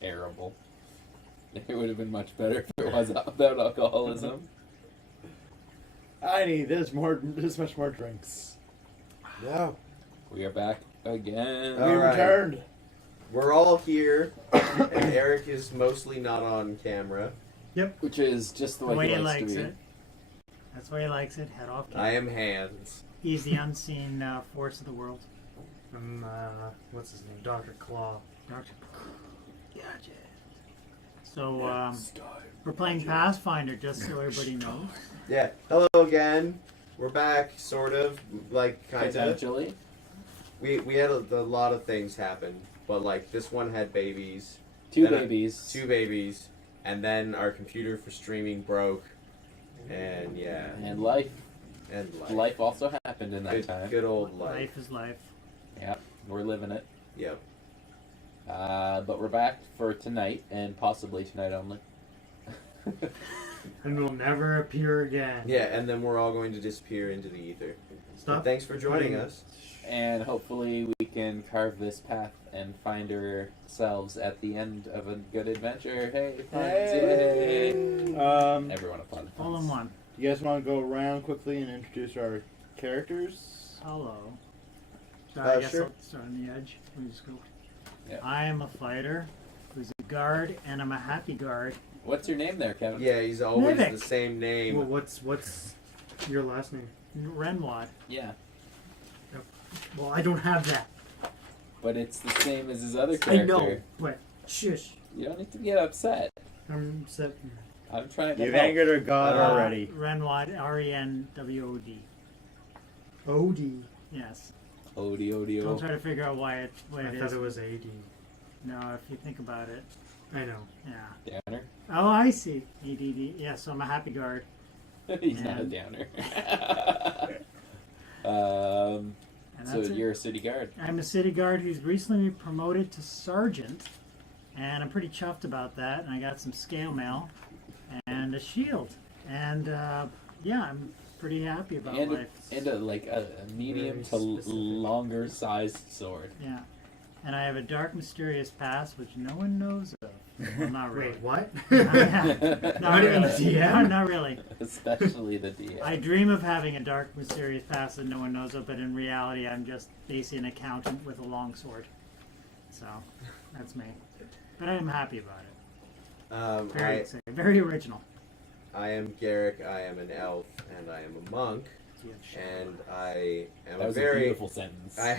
terrible. It would have been much better if it was about alcoholism. I need this much more drinks. Yeah. We are back again. We All right. returned. We're all here, and Eric is mostly not on camera. Which is just the The way way he likes to be. it. That's the way he likes it. Head off. I am Hands. He's the unseen force of the world. From, what's his name? Dr. Claw. Dr. Gotcha. So, we're playing Pathfinder, just so everybody knows. Yeah. Hello again. We're back, sort of, like, kind of. Potentially. We had a lot of things happen, but like this one had babies. Two Then babies. And then our computer for streaming broke, and yeah. And life. And Life also happened in that good, time. Good old life. Life is life. Yeah, we're living it. Yep. But we're back for tonight, and possibly tonight only. And will never appear again. Yeah, and then we're all going to disappear into the ether. Stop. But thanks for joining us. And hopefully we can carve this path and find ourselves at the end of a good adventure. Hey, friends! Yay! Everyone applaud. All in one. You guys want to go around quickly and introduce our characters? Hello. So I guess Sure. I'll start on the edge. Let me just go. Yeah. I am a fighter who's a guard, and I'm a happy guard. What's your name there, Kevin? Yeah, he's always Mimic. the same name. Well, what's your last name? Renwad. Yeah. Well, I don't have that. But it's the same as his other I character. know, but shush. You don't need to get upset. I'm set. I'm trying to You've help. angered our god already. Renwad, R-E-N-W-O-D. OD. Yes. Odio. Don't try to figure out what I it thought is. it was AD. No, if you think about it. I know. Yeah. Downer? Oh, I see. ADD. Yeah, so I'm a happy guard. He's not a And- downer. And So that's it. you're a city guard. I'm a city guard who's recently promoted to sergeant, and I'm pretty chuffed about that. And I got some scale mail and a shield, and yeah, I'm pretty happy about And life. a medium to Very specific. longer sized sword. Yeah, and I have a dark, mysterious past which no one knows of. Well, not really. Wait, what? Not Not even the really. DM? Not really. Especially the DM. I dream of having a dark, mysterious past that no one knows of, but in reality, I'm just basically an accountant with a long sword. So, that's me. But I'm happy about it. Very exciting. Very original. I am Garrick. I am an elf, and I am a monk, and I am That was a very. beautiful sentence. that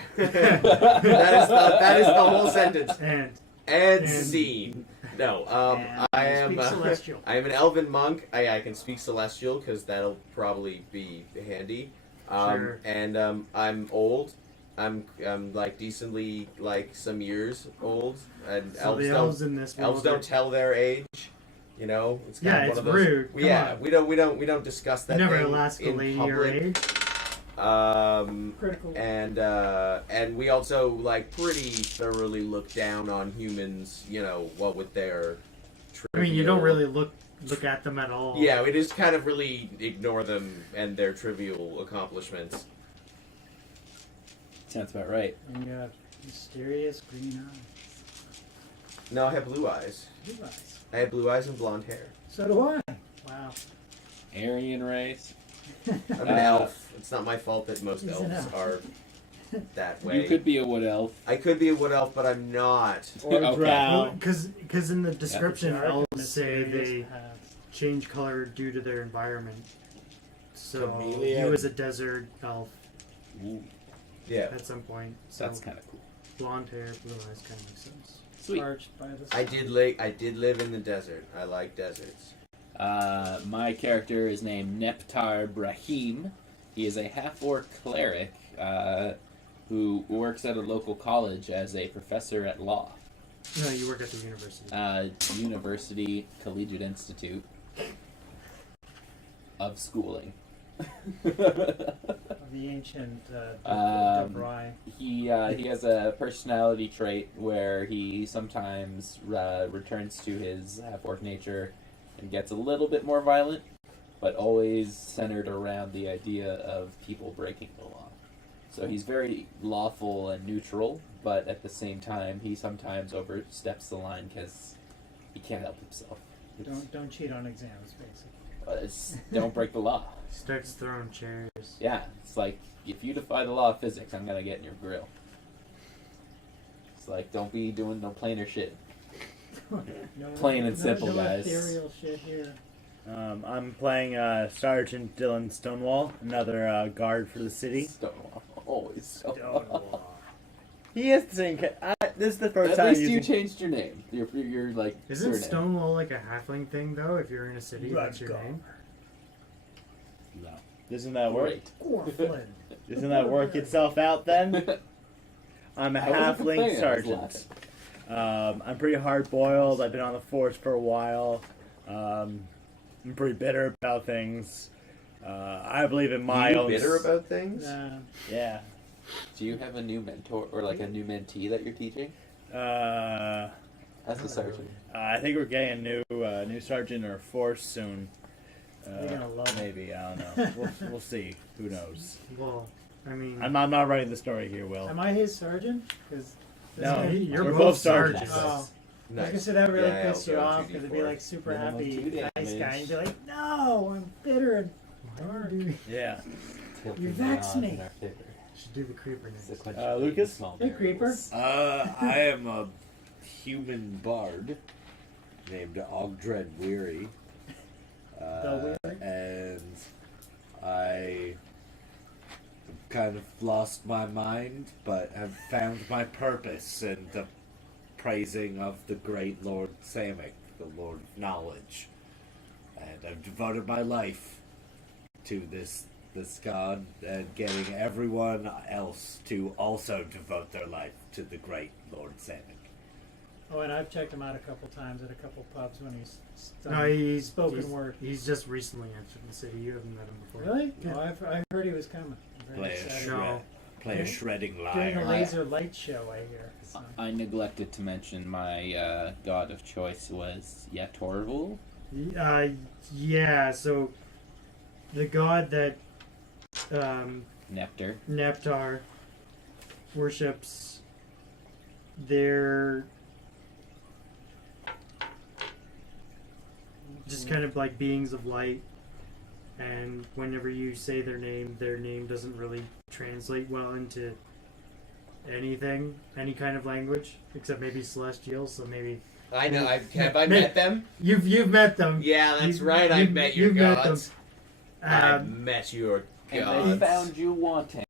is the whole sentence. And Scene. No, And I I am. speak Celestial. I am an elven monk. I can speak celestial because that'll probably be handy. Sure. And I'm old. I'm like decently like some years old. And so the elves in this elves world don't tell their age. You know, it's kind Yeah, of it's one of those. rude. Come Yeah, on. we don't discuss that. You never thing ask a in lady your public. age. Critical. And we also like pretty thoroughly look down on humans, you know, what with their I mean, you don't trivial- really look at them at all. Yeah, we just kind of really ignore them and their trivial accomplishments. Sounds about right. And you have mysterious green eyes. No, I have blue eyes. Blue eyes. I have blue eyes and blonde hair. So do I. Wow. Aryan race. I'm an elf. It's not my fault that most He's an elves elf. are that way. You could be a wood elf. I could be a wood elf, but I'm not. Or Okay. drow. Because in the description, Dark, elves say mysterious they past. change color due to their environment. So Chameleon. you as a desert elf Ooh, Yeah. at some point. So that's kind of cool. blonde hair, blue eyes kind of makes sense. Sweet. Charged by the I did live in the desert. I like deserts. My character is named Neptar Brahim. He is a half-orc cleric who works at a local college as a professor at law. No, you work at the university. University Collegiate Institute of Schooling. of the ancient Debrai. He has a personality trait where he sometimes returns to his half-orc nature and gets a little bit more violent, but always centered around the idea of people breaking the law. So he's very lawful and neutral, but at the same time, he sometimes oversteps the line because he can't help himself. Don't cheat on exams, basically. Don't break the law. Starts throwing chairs. Yeah, it's like, if you defy the law of physics, I'm gonna get in your grill. It's like, don't be doing no planar shit. No, Plain and simple, no guys. ethereal shit here. I'm playing Sergeant Dylan Stonewall, another guard for the city. Stonewall. Always Stonewall. He has the same. This is the first At time least you using. changed your name. Your like Isn't surname. Stonewall like a halfling thing though? If you're in a city, that's your name. No. Doesn't that work? Great. Gorflin. Doesn't that work itself out then? I'm a I wasn't complaining, I halfling was sergeant. laughing. I'm pretty hard-boiled. I've been on the force for a while. I'm pretty bitter about things. I believe in my you own. bitter about things? Yeah. Do you have a new mentor or like a new mentee that you're teaching Uh, as a sergeant? I think we're getting a new sergeant or force soon. You're gonna love it. Maybe, I don't know. We'll see. Who knows? Well, I mean, I'm not writing the story here, Will. Am I his surgeon? Because No, you're we're both both sergeants. sergeants. Oh. I was Nice. gonna say that really Yeah, pissed you also off because it'd be 2d4. like super Minimum happy, 2 nice damage. guy, and be like, no, I'm bitter and dark. Yeah. Tilting You the vex odds me. in our favor. should do the creeper next. Sequentially Lucas? small Hey, Creeper. variables. I am a human bard named Ogdred Weary. The Weary? And I have kind of lost my mind, but have found my purpose in the praising of the great Lord Samick, the Lord of Knowledge. And I've devoted my life to this god and getting everyone else to also devote their life to the great Lord Samick. Oh, and I've checked him out a couple times at a couple pubs when he's done No, he's spoken he's, word. He's just recently entered the city. You haven't met him before. Really? Yeah. Oh, I heard he was coming. I'm very excited. No. Play a shredding Doing a liar. laser light show, I hear. So. I neglected to mention my god of choice was Yatorvul. Yeah. So the god that Nepter. Neptar worships, they're just kind of like beings of light, and whenever you say their name doesn't really translate well into anything, any kind of language, except maybe celestial. So maybe I know. Have I met them? you've met them. Yeah, that's You- right. I've you- met your you've met them. gods. I've Um, met your And gods. they found you wanting.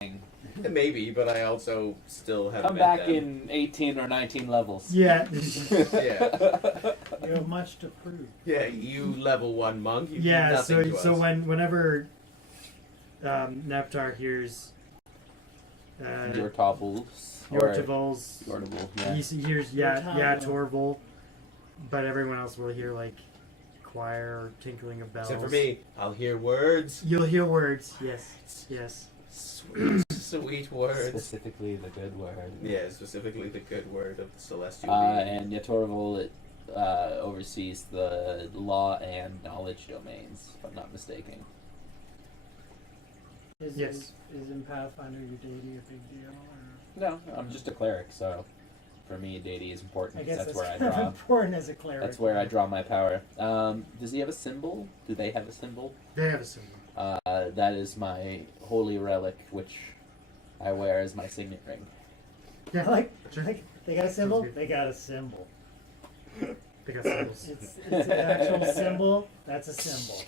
Maybe, but I also still have Come met back them. in 18 or 19 levels. yeah. Yeah. You have much to prove. Yeah, you level 1 monk. You do Yeah, nothing to so us. whenever Neptar hears Your Tovuls. Yortavol's, Yortavul, yeah. he hears Torval, but everyone else will hear like choir or tinkling of bells. Except for me, I'll hear words. You'll hear words. Yes. Sweet, sweet words. Specifically the good word. Yeah, specifically the good word of the celestial being. And Yatorvul oversees the law and knowledge domains, if I'm not mistaken. Is in Pathfinder your deity a big deal? Or? No, I'm just a cleric, so for me, deity is important. I 'Cause guess that's that's where I kind of draw. important as a cleric. That's where I draw my power. Does he have a symbol? Do they have a symbol? They have a symbol. That is my holy relic, which I wear as my signet ring. Yeah, like they got a symbol. They got a symbol. They got symbols. It's an actual symbol. That's a symbol.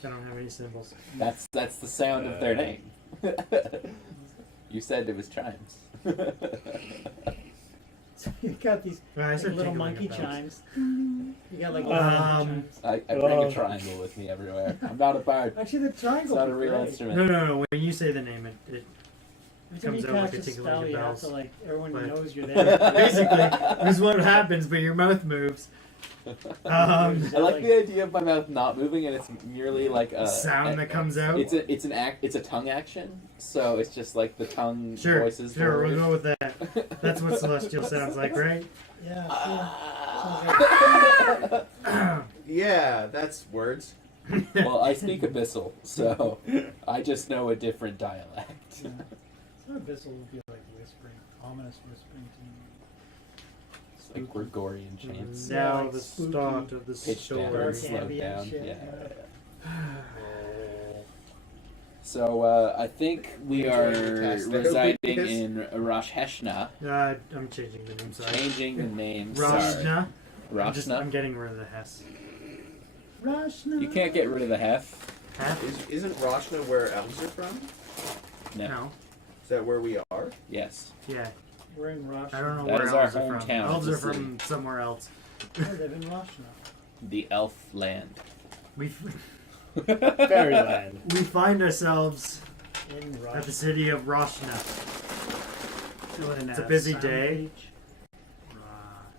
They don't have any symbols. That's the sound of their name. You said it was chimes. So you got these I like, said little tinkling monkey of bells. chimes. You got like little monkey chimes. I bring a triangle with me everywhere. I'm not a bard. Actually, the It's triangle. not a real instrument. No. When you say the name, it Every time comes you out like cast a a tinkling spell, of you have bells. to like everyone But- knows you're there. basically this is what happens, but your mouth moves. I like the idea of my mouth not moving, and it's merely like a Sound that comes out. It's a tongue action, so it's just like the tongue Sure, voices. sure, we'll forward. go with that. That's what celestial sounds like, right? Yeah. Yeah, that's words. Well, I speak Abyssal, so I just know a different dialect. Yeah. Some abyssal would be like whispering. ominous whispering It's like Gregorian chants. Now like the spooky start of the Pitch down story. and slow ambient down. shit, Yeah. So I think we are residing in Rosh Hashanah, I'm changing the name. Sorry. changing the name. Roshna. I'm Roshna. getting rid of the Hess. Rashna. You can't get rid of the hef. Hef? Isn't Roshna where elves are from? No. No. Is that where we are? Yes. Yeah. We're in Rashna. I don't know That where is our elves are from. hometown, Elves are it's a from somewhere else. I live in Rashna. The elf land. We Fairyland. we find ourselves In at the Rashna. city of Roshna. Doing It's a busy sound day. beach.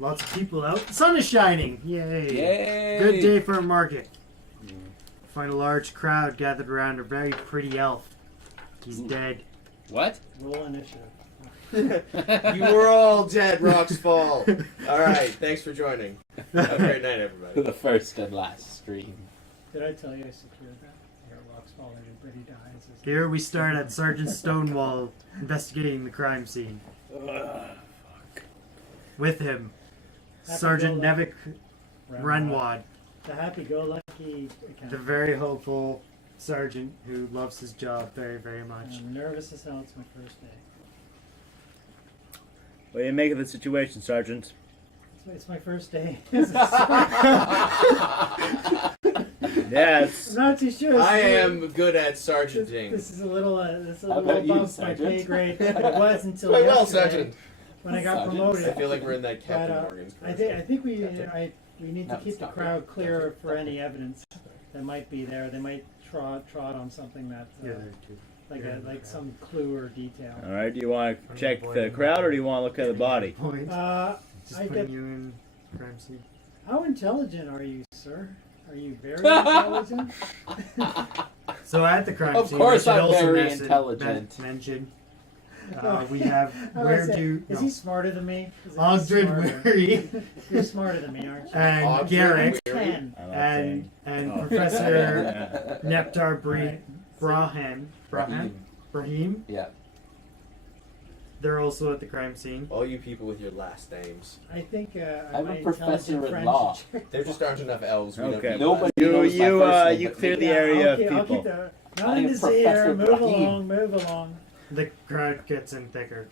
Lots of people out. The sun is shining. Yay. Yay! Good day for a market. Find a large crowd gathered around a very pretty elf. He's dead. What? Roll initiative. You were all dead, rocks fall. Alright, thanks for joining. Have a great night, everybody. The first and last stream. Did I tell you I secured that? Here, rocks falling and Brittany dies. Here we start at Sergeant Stonewall investigating the crime scene. With him, Sergeant Nevik Renwad, The happy-go-lucky accountant. the very hopeful sergeant who loves his job very, very much. I'm nervous as hell. It's my first day. What do you make of the situation, Sergeant? It's my first day. Yes. I'm not too sure. I am good at This sergeanting. is a little, this is a How little about you, above my Sergeant? pay grade. But it was until Quite well, yesterday Sergeant. when I got Sergeant. promoted. I feel like we're in that Captain But, Morgan's I commercial. think we Gotcha. we need No, to keep the stop crowd it. clear Gotcha. for any evidence that might be there. They might trot on something that Yeah, there too. like some clue or detail. All right. Do you want to check the crowd, or do you want to look at the body? Point. Just I putting get. you in crime scene. How intelligent are you, sir? Are you very intelligent? So at the crime Of scene, course we should I'm also very mention- intelligent. mention we have How do I where say- do Is he smarter than me? Is he Ogden smarter? Weary You're smarter than me, aren't you? and Ogden Garrett Weary? 10. I'm not and saying. and Oh. Professor Neptar Right. Brahim. Yeah. They're also at the crime scene. All you people with your last names. I think I'm my a professor intelligent in friend law. should check There just aren't enough elves. We Okay. don't need Nobody You knows my first name you but clear me. the Yeah, area I'll of keep people. the, I not am in this Professor ear. Move Brahim. along, move along. The crowd gets in thicker.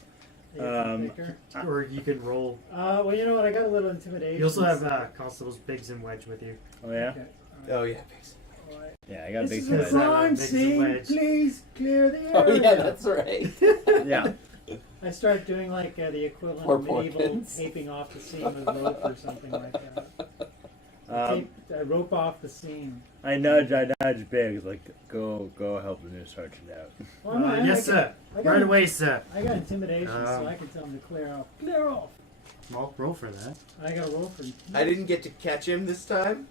Thicker. Or you can roll. Well, you know what? I got a little intimidation. You also have Constables Biggs and Wedge with you. Oh yeah. Okay. Oh, yeah. Thanks. All right. Yeah, I got a This big is size. a size. crime Big scene. wedge. Please clear the area. Oh yeah, that's right. Yeah. I start doing like the equivalent Or of medieval porkins. taping off the scene with rope or something like that. Um, Rope off the scene. I nudge Biggs like go help the new sergeant out. Well, no, Yes, sir. I got, Right away, sir. I got intimidation, so Um, I can tell him to clear off. Clear off. Well, roll for that. I got a roll for. I didn't get to catch him this time.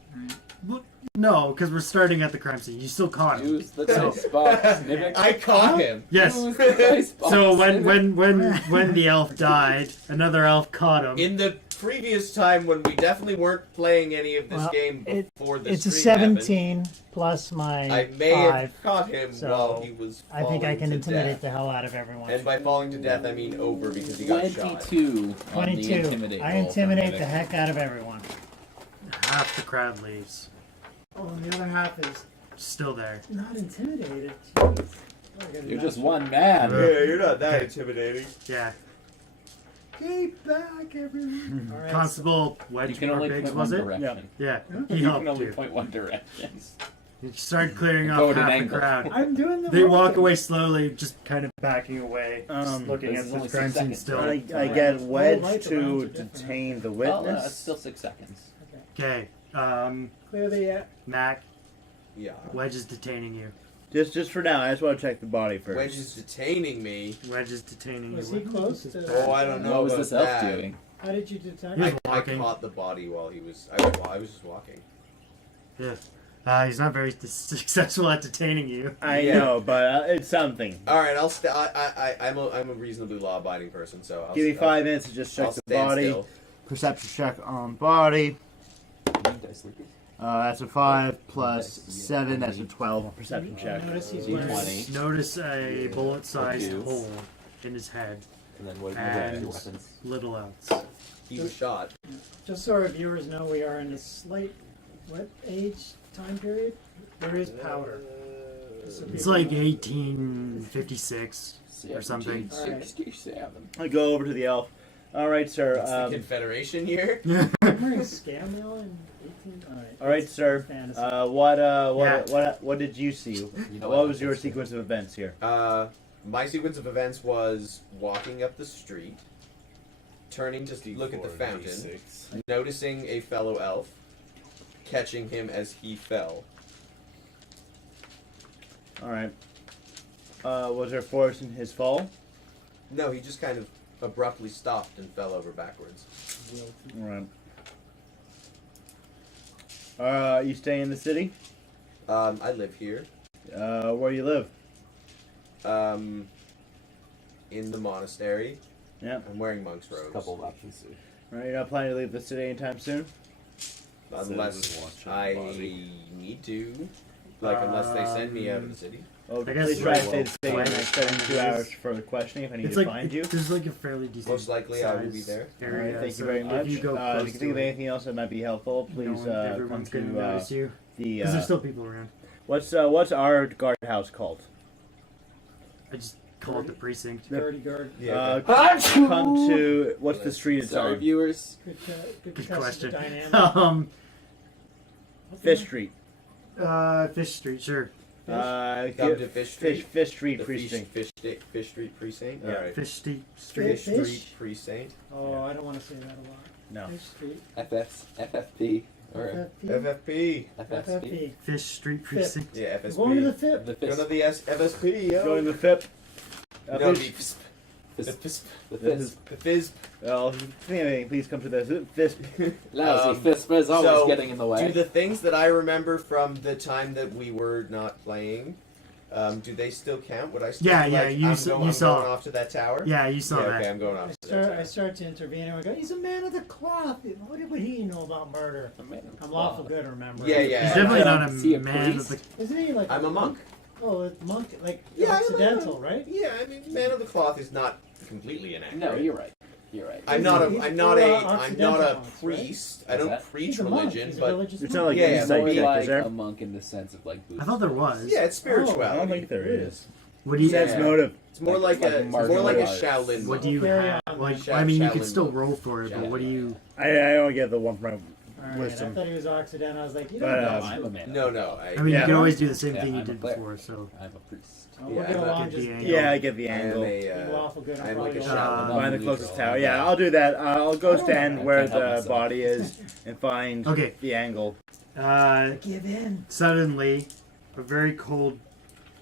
No, because we're starting at the crime scene. You still caught him. Use the dice box, Nivik. I caught him. Yes. Use the dice box, So when Nivik. when the elf died, another elf caught him. In the previous time when we definitely weren't playing any of this Well, game before the It's a stream happened, 17 plus my I may 5. have caught him so while he was I think I falling can to intimidate death. the hell out of everyone. And by falling to death, I mean over because he got shot. 22 on the 22. intimidate I roll for intimidate Nivik. the heck out of everyone. Half the crowd leaves. Oh, and the other half is Still there. not intimidated. Jeez. Oh, I got a You're nat- just one man. Yeah, you're not that intimidating. Yeah. Keep back, everyone. All right, Constable You Wedge can only Biggs, point was one it? direction. Yeah. Huh? He You can helped only you. point one direction. You start clearing Go off at an half the angle. crowd. I'm doing the They roll. walk away slowly, just kind of backing away, just looking this at is the only crime 6 scene seconds. still. I get Wedge light the to rounds are different. detain the Well, witness. it's still 6 seconds. Okay. Clear the. Mac, Yeah. Wedge is detaining you. Just for now, I just want to check the body first. Wedge is detaining me. Wedge is detaining Was you. he close to? Oh, I don't know What was about this elf that. doing? How did you detect? He was I walking. caught the body while he was. I was just walking. Yeah. He's not very successful at detaining you. I Yeah. know, but it's something. All right, I'm a reasonably law-abiding person, so I'll Give me I'll- 5 minutes to just check I'll the stand body. still. Perception check on body. Dice sleepies? That's a 5 plus 7. That's a 12 perception check. Notice he's D20. wearing. Notice a bullet-sized Two. hole in his head. And then what did you do with And your weapons? little else. He was shot. Just so our viewers know, we are in a slight, what age, time period? There is powder. Just so It's people like know. 1856 or something. 67. I go over to the elf. All right, It's sir. the Confederation year. I'm wearing a scam mail in 18. All right, sir. Fantasy. What did you see? You know What was your sequence of events here? My sequence of events was walking up the street, turning to look at the fountain, D6. noticing a fellow elf, catching him as he fell. All right. Was there force in his fall? No, he just kind of abruptly stopped and fell over backwards. All right. You stay in the city? I live here, Where you live? in the monastery. Yeah. I'm wearing monk's Just a robes. couple of options. All right. You're not planning to leave the city anytime soon? Unless Watch on I the body. need to. Like, unless they send me out of the city. Oh, I guess please try to so. stay the city. Well, I'm spending 2 hours for the questioning if I need It's to like find you. there's like a fairly decent. Most likely I will be size there. All Area, right. Thank so you very much. If you go If close you to think of it, anything else that might be helpful, please no one, come everyone's to gonna notice you the. because there's still people around. What's our guardhouse called? I just call it the precinct. Security guard. Yeah. Come to what's the street it's Sorry, on? viewers. Good Good test of question. the dynamic. Fish Street. Fish Street, sure. Come to Fish Street. Fish Street The precinct. Fish Street precinct. Yeah. All right. Fish Street. Fish Fish? Street precinct. Oh, I don't want to say that a lot. No. Fish Street. FFP. Or FFP. FFP. FFP. Fish Street precinct. Yeah, We're going to the FSP. FIP. the Go fist. to the FSP, yo. Going to the FIP. No, the Fist. the Fist. The This fist. the fizz. Well, anyway, please come to the FISP. Lousy fist is always so, getting in the way. Do the things that I remember from the time that we were not playing, do they still count? Would I still Yeah, be yeah, like, you I'm saw- going, you I'm saw. going off to that tower? Yeah, you saw Yeah, that. okay, I'm going off to that I tower. start to intervene and we go, he's a man of the cloth. What would he know about murder? I'm lawful good, remember? Yeah, yeah. He's definitely not See a a man of priest? the. Isn't he like I'm a monk. Oh, it's monk, like Yeah, I'm a Occidental, monk. right? Yeah, I mean, man of the cloth is not completely inaccurate. No, you're right. You're right. I'm not a He's I'm not a I'm Occidental not a monks, right? priest. I What's don't that? preach He's a monk. religion, He's a but religious It's monk. not like Yeah, insight more check, like is there? a monk in the sense of like Buddhism. I thought there was. yeah, it's spirituality. I don't think there is. What do you? Yeah. Sense motive. It's more like, Like a it's more like a martial arts. Shaolin. What do you Carry have? on. Like, Shall- I mean, you shall could we still move? roll for it, but Shall what do we? you? I only get the one from All right, wisdom. I thought he was Occidental. I was like, you But, don't know. I'm a man. No, no. I mean, Yeah. you can always do the same Yeah, thing you I'm a did cleric. before. So I'm a priest. Oh, Yeah, we'll get I'm along not just the being angle. Yeah, I get the I am angle. a lawful good. I'm like a probably Shaolin. Find the neutral. closest tower. Yeah, I'll do that. I'll go I don't stand know. where I can't help the myself. body is and find Okay. the angle. give in. Suddenly, a very cold.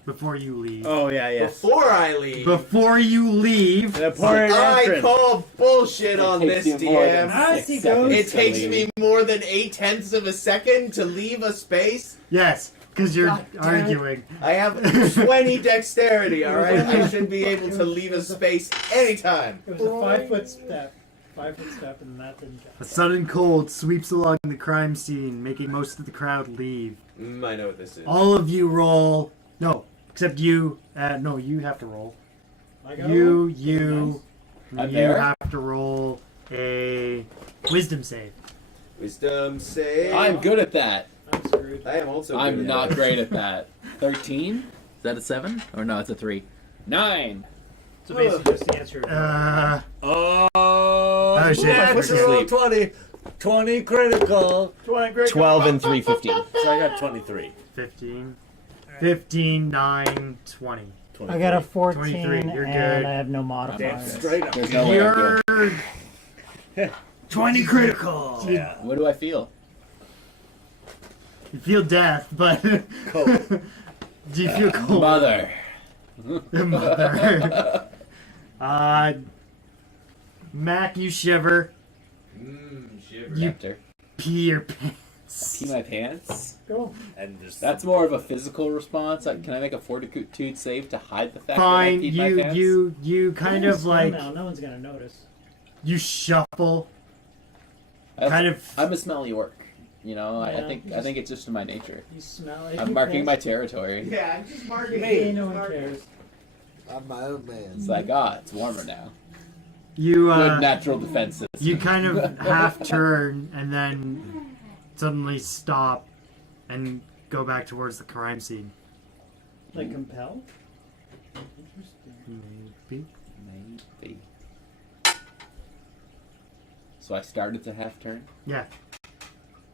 Before you leave. Oh yeah, yeah. Before I leave, Before you leave. The important I entrance. call bullshit on It takes this, you more than DM. As 6 he seconds goes- It to takes leave. me more than 0.8 of a second to leave a space. Yes, because you're God damn it. arguing. I have 20 dexterity, alright? I should be able to leave a space anytime. It was a 5-foot step. 5-foot step, and that didn't count. A sudden cold sweeps along the crime scene, making most of the crowd leave. I know what this is. All of you roll. No, except you. No, you have to roll. I got You, one. you, I'm and you there. have to roll a wisdom save. Wisdom save. I'm good at that. I'm screwed. I am also good I'm at not that. great at that. 13? Is that a 7? Or no, it's a 3. 9! So basically, just to answer. Oh, shit. natural 20. 20 critical. 12 and 3, 15. So I got 23. 15. 15, 9, 20. I got a 14, 23, you're and good. I have no Damn modifiers. straight up. There's no way I'm good. You're 20 critical. Yeah. What do I feel? You feel death, but Cold. do you feel cold? Mother. Mother. Mac, you shiver. Shiver. You Raptor. pee your pants. Pee my pants? Go. And just That's more of a physical response. Can I make a fortitude save to hide the fact Fine, that I peed my pants? you kind of like Now, no one's gonna notice. you shuffle. That's- Kind of. I'm a smelly orc. You know, I Yeah, think you I think it's just in my nature. You smell it. I'm marking my territory. Yeah, I'm just marking Hey, no one cares. I'm my own man. It's like, it's warmer now. You Good natural defenses. you kind of half turn and then suddenly stop and go back towards the crime scene. Like compel? Interesting. Maybe. Maybe. So I started to half turn Yeah,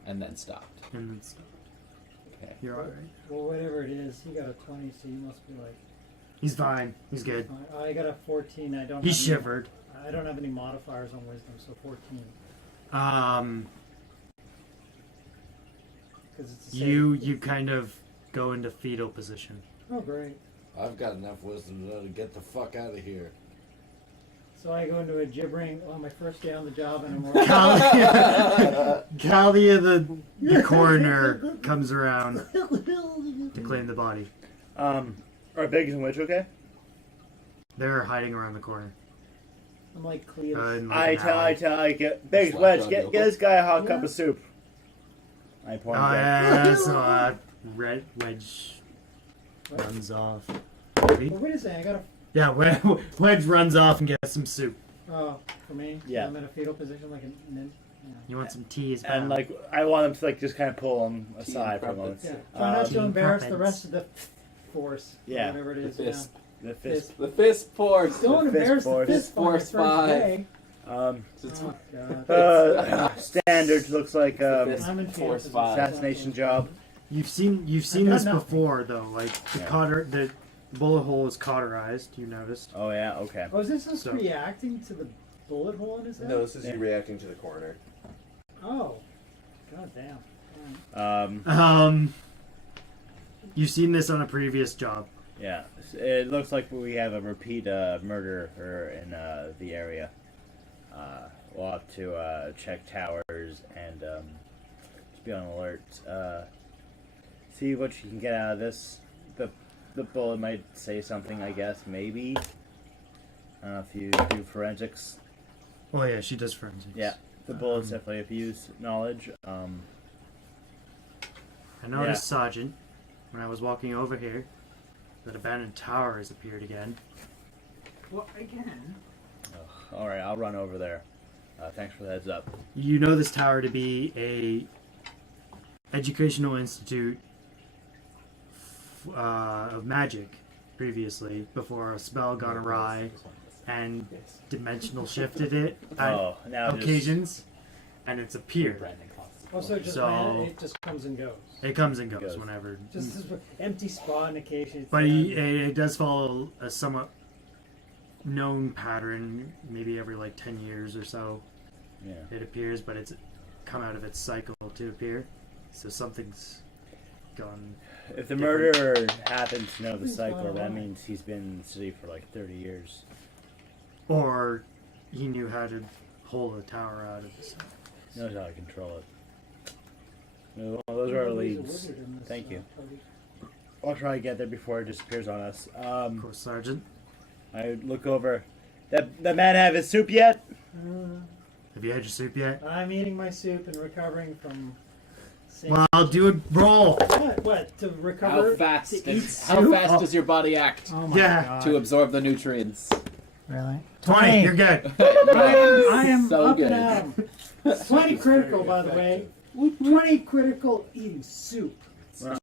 and then stopped. and then stop. Okay. You're alright. Well, whatever it is, he got a 20, so you must be like. He's fine. He's good. I got a 14. I don't. He have shivered. I don't have any modifiers on wisdom, so 14. Because it's a You kind of go into fetal position. Oh, great. I've got enough wisdom to know to get the fuck out of here. So I go into a gibbering on my first day on the job, and I'm Kalia, the coroner, comes around to claim the body. Are Biggs and Witch okay? They're hiding around the corner. I'm like Cletus. In like an alley. get Biggs, Wedge, get this guy a hot cup of soup. I point at So Red Wedge runs off. Well, wait a second. I got a. Yeah, Wedge runs off and gets some soup. Oh, for me? Yeah. I'm in a fetal position, like a. Yeah. You want some tea as well? and like I want him to like just kind of pull him aside for a moment. Yeah. Try not to embarrass the Crumpets. rest of the force. Yeah. Whatever it is. The fist. The fist. The fist force. Don't The fist embarrass force. the fist Force force on your first 5. day. It's Oh, God. Standard looks like fist I'm in fetal force position. 5. assassination job. You've seen got this nothing. before though. Like the bullet hole is cauterized. You noticed. Oh yeah, okay. Oh, is this just So- reacting to the bullet hole in his head? No, this is you reacting to the coroner. Oh. God damn. You've seen this on a previous job. Yeah, it looks like we have a repeat murderer in the area. We'll have to check towers and just be on alert. See what you can get out of this. The bullet might say something, I guess, maybe. I don't know if you do forensics. Oh yeah, she does forensics. Yeah, the bullet's definitely a use knowledge. I noticed, Sergeant, when I was walking over here, that abandoned tower has appeared again. Well, again. All right, I'll run over there. Thanks for the heads up. You know this tower to be a educational institute of magic previously, before a spell gone awry and dimensional shifted it at Oh, now just- occasions, and it's appeared. Also, just So- man, it just comes and goes. It comes and goes Goes. whenever. Just this empty spot on occasion. But it does follow a somewhat known pattern, maybe every like 10 years or so. Yeah. It appears, but it's come out of its cycle to appear. So something's gone. If the murderer happens to know the cycle, that means he's been in the city for like 30 years. Or he knew how to hold a tower out of the sun. He knows how to control it. Well, those are our leads. Thank you. I'll try to get there before it disappears on us. Of course, Sergeant. I look over. That man have his soup yet? Have you had your soup yet? I'm eating my soup and recovering from. Well, I'll do a roll. What? To recover? How fast? To eat How soup? fast does your body act Oh my Yeah. God. to absorb the nutrients? Really? 20. You're good. I am So up good. and at 'em. 20 critical, by the way. 20 critical eating soup.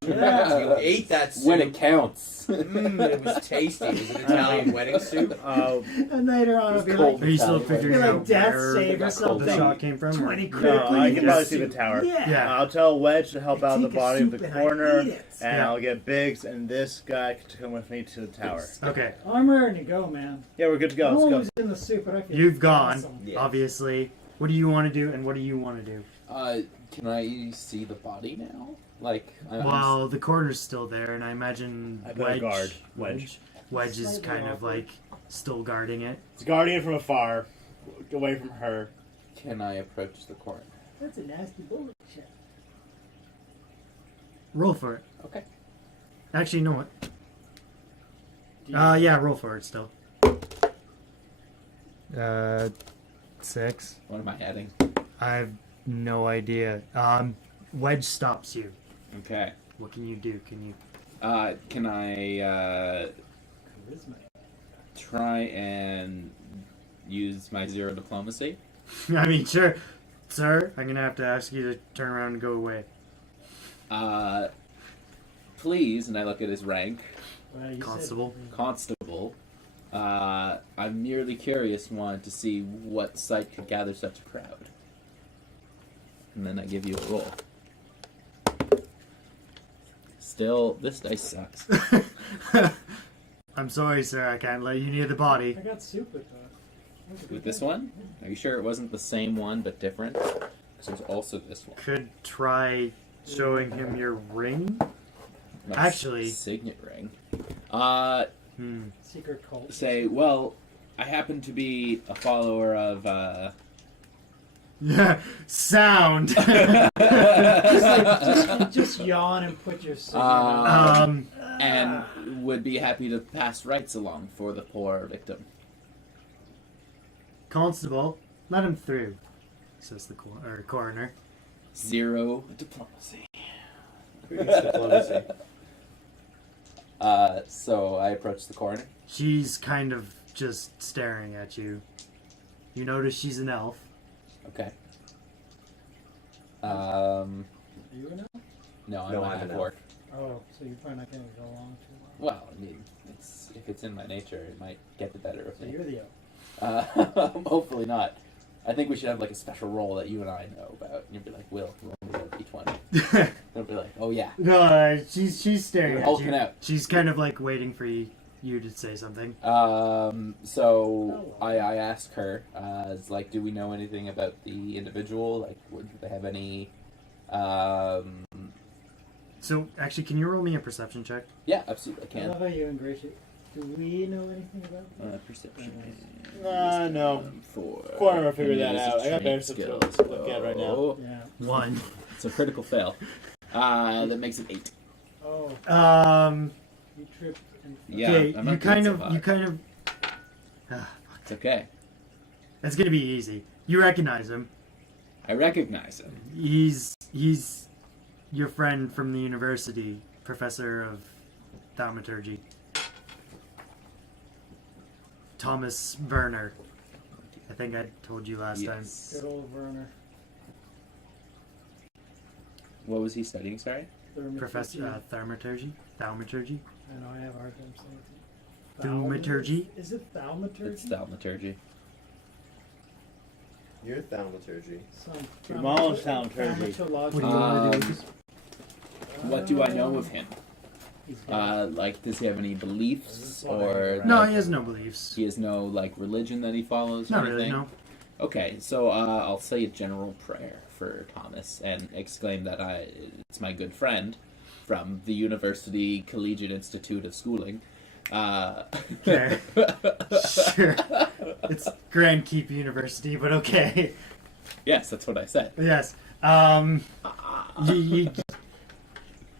Yeah. You ate that soup. When it counts. It was tasty. It was an Italian wedding soup. And later on, I'll be cold. like, Are you still Italian figuring Be like out death where save or the something. shot came from? 20 No, critical I eating can probably see soup. the tower. Yeah. I'll tell Wedge to help I out the take a body of the soup and I coroner, eat it. and Yeah. I'll get Biggs and this guy to come with me to the tower. Okay. I'm ready to go, man. Yeah, we're good to go. No one Let's was in the soup, but I feel You've gone, awesome. Yes. obviously. What do you want to do, and what do you want to do? Can I see the body now? Like, Well, the coroner's still there, and I imagine I put a Wedge. guard. Wedge is kind of like still guarding it. It's guardian from afar, away from her. can I approach the coroner? That's a nasty bullet check. Roll for it. Okay. Actually, you know what? Yeah, roll for it still. 6. What am I adding? I have no idea. Wedge stops you. Okay. What can you do? Can you? Can I Charisma. try and use my 0 diplomacy. I mean, sure. Sir, I'm gonna have to ask you to turn around and go away. Please, and I look at his rank, You said- Constable. Constable. I'm merely curious and wanted to see what sight could gather such a crowd. And then I give you a roll. Still, this dice sucks. I'm sorry, sir. I can't let you near the body. I got soup with that. With this one? Are you sure it wasn't the same one but different? Because there's also this one. Could try showing him your ring. My Actually- signet ring. Secret cult. Say, well, I happen to be a follower of, Yeah, sound. Just yawn and put your soup. and would be happy to pass rights along for the poor victim. Constable, let him through, says the coroner. 0 diplomacy. Who needs diplomacy? So I approach the coroner. She's kind of just staring at you. You notice she's an elf. Okay. Are you an elf? No, I'm No, a I'm an half-orc. Oh, so you're probably not going to go along too well. Well, I mean, if it's in my nature, it might get the better of So me. you're the elf. Hopefully not. I think we should have like a special role that you and I know about. And you'd be like, Will, roll me a d20. They'll be like, oh yeah. No, she's staring You're at hulking you. out. She's kind of like waiting for you to say something. So I ask her, it's like, do we know anything about the individual? Like, would they have any, So, actually, can you roll me a perception check? yeah, absolutely, I I can. love how you ingratiate. Do we know anything about that? Perception. No. For Corner will figure that use out. I got better trait stuff to skills. look at right now. Oh, Yeah. 1. it's a critical fail. That makes it 8. Oh, Um, you tripped and Yeah, okay, I'm not you kind doing of, so you hot. kind of, It's okay. that's gonna be easy. You recognize him. I recognize him. He's your friend from the university, professor of thaumaturgy. Thomas Werner. I think I told you last time. Yes. good old Werner. What was he studying, sorry? Professor thaumaturgy. Thaumaturgy. I know, I have a hard time saying it. Thaumaturgy? Is it thaumaturgy? It's thaumaturgy. You're thaumaturgy. Some Your mom's thaumaturgy. What do you want to do? What do I know of him? He's dead. Like, does he have any beliefs, Well, or No, he has no beliefs. he has no like religion that he follows? Or Not anything? really, no. Okay, so I'll say a general prayer for Thomas and exclaim that it's my good friend from the University Collegiate Institute of Schooling. Okay. Sure. It's Grand Keep University, but okay. Yes, that's what I said. Yes.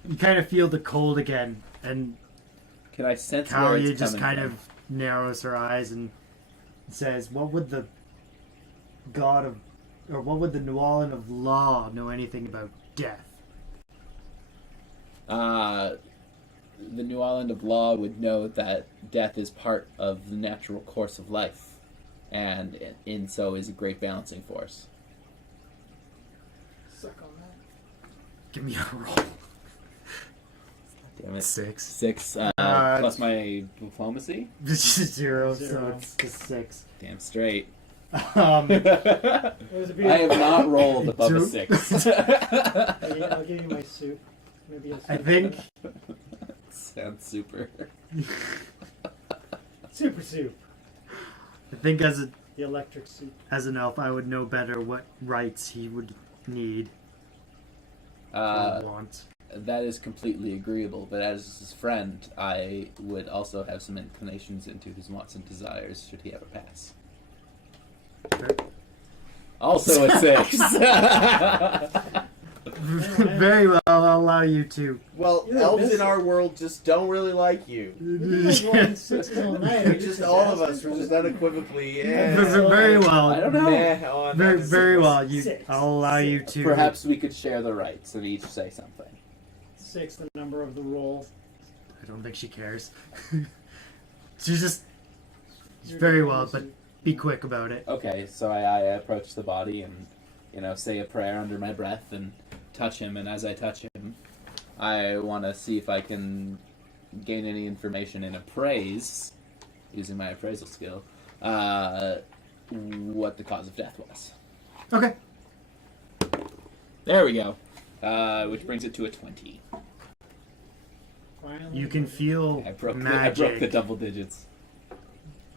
You kind of feel the cold again, and Can I sense where Kalia it's just coming kind from? of narrows her eyes and says, "What would the god of, or what would the Nualan of law know anything about death?" The New Island of Law would know that death is part of the natural course of life, and in so is a great balancing force. Suck on that. Give me a roll. Damn it. 6. 6 plus my diplomacy? This is 0, so Zero. it's just 6. Damn straight. Um, It was a I beautiful. have not rolled above a Two. 6. I'll give you my soup. Maybe I think Sounds super. super soup. I think as The electric soup. an elf, I would know better what rights he would need or want. That is completely agreeable, but as his friend, I would also have some inclinations into his wants and desires should he ever pass. Sure. Also a 6. Very well, I'll allow you to. Well, You're elves missing. in our world just don't really like you. We've been rolling 6 all night. We just all of us were just unequivocally Very well. I don't know. meh on Very, that. very well. You, 6. I'll allow you to. Perhaps we could share the rights and each say something. 6, the number of the roll. I don't think she cares. She's just Your very well, but diplomacy. be quick about it. Okay, so I approach the body and, say a prayer under my breath and touch him. And as I touch him, I want to see if I can gain any information and appraise, using my appraisal skill, what the cause of death was. Okay. There we go. Which brings it to a 20. Finally. You can feel I broke magic. the double digits.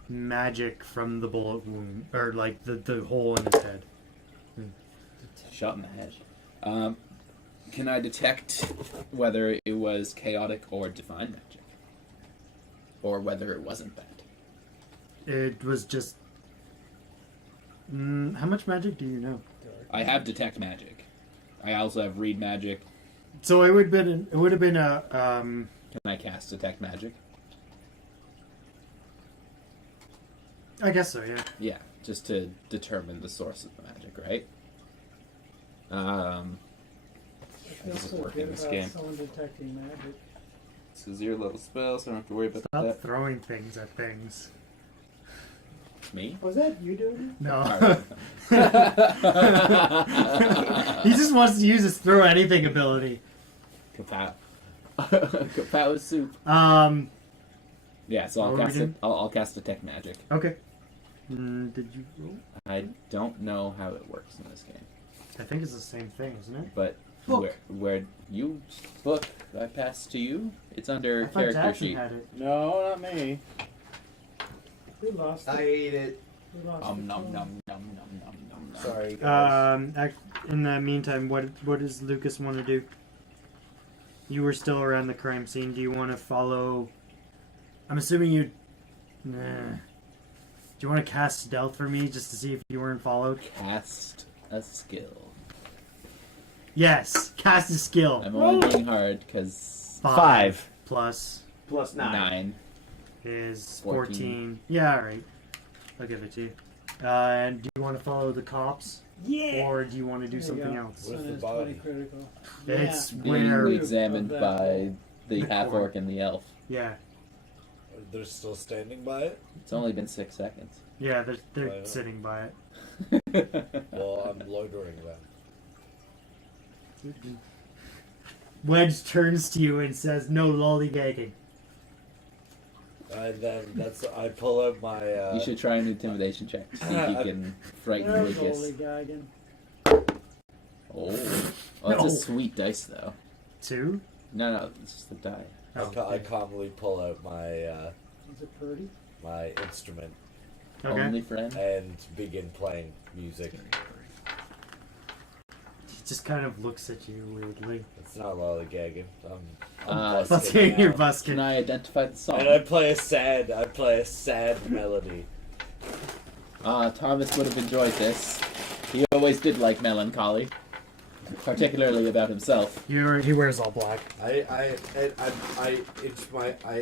Magic from the bullet wound, or like the hole in his head. Shot in the head. Can I detect whether it was chaotic or divine magic? Or whether it wasn't that? It was just. How much magic do you know? I have detect magic. I also have read magic. So it would have been a. Can I cast detect magic? I guess so, yeah. Yeah, just to determine the source of the magic, right? I feel does it so work in good this about game? someone detecting magic. This is your little spell, so I don't have to worry about Stop that. throwing things at things. Me? Was that you doing No. Alright. He just wants to use his throw anything ability. Kapow. Kapow soup. Yeah, so What I'll were we cast it. doing? I'll cast detect magic. Okay. Did you roll? I don't know how it works in this game, I think it's the same thing, isn't it? but Book. where you book I passed to you, it's under I thought character Jackson sheet. had it. No, not me. to? We lost I it. ate it. We lost Nom it. nom nom nom nom nom nom. Sorry, guys. In the meantime, what does Lucas want to do? You were still around the crime scene. Do you want to follow? I'm assuming you. Nah. Do you want to cast stealth for me just to see if you weren't followed? Cast a skill. Yes, cast a skill. I'm only being hard because 5. Plus Plus 9. is 14. 14. Yeah, alright. I'll give it to you. And do you want to follow the cops? Yeah. Or do you want to do There you something go. else? What's Son the is body? 20 critical. It's Being where. examined Of that by hole. the The half core. orc and the elf. Yeah, They're still standing by it? It's only been 6 seconds. yeah, they're Right. sitting by it. Well, I'm loitering then. Wedge turns to you and says, "No lollygagging." And then I pull out my. You should try an intimidation check to see if you can frighten There's Lucas. Holy Gaggin. Oh, that's No. a sweet dice though. 2? No, it's just the die. I calmly pull out my Is it pretty? my instrument Okay. Only friend. and begin playing music. He just kind of looks at you weirdly. It's not lollygagging. I'm Uh, busking You're now. busking. Can I identify the song? And I play a sad melody. Thomas would have enjoyed this. He always did like melancholy, particularly about himself. He wears all black. I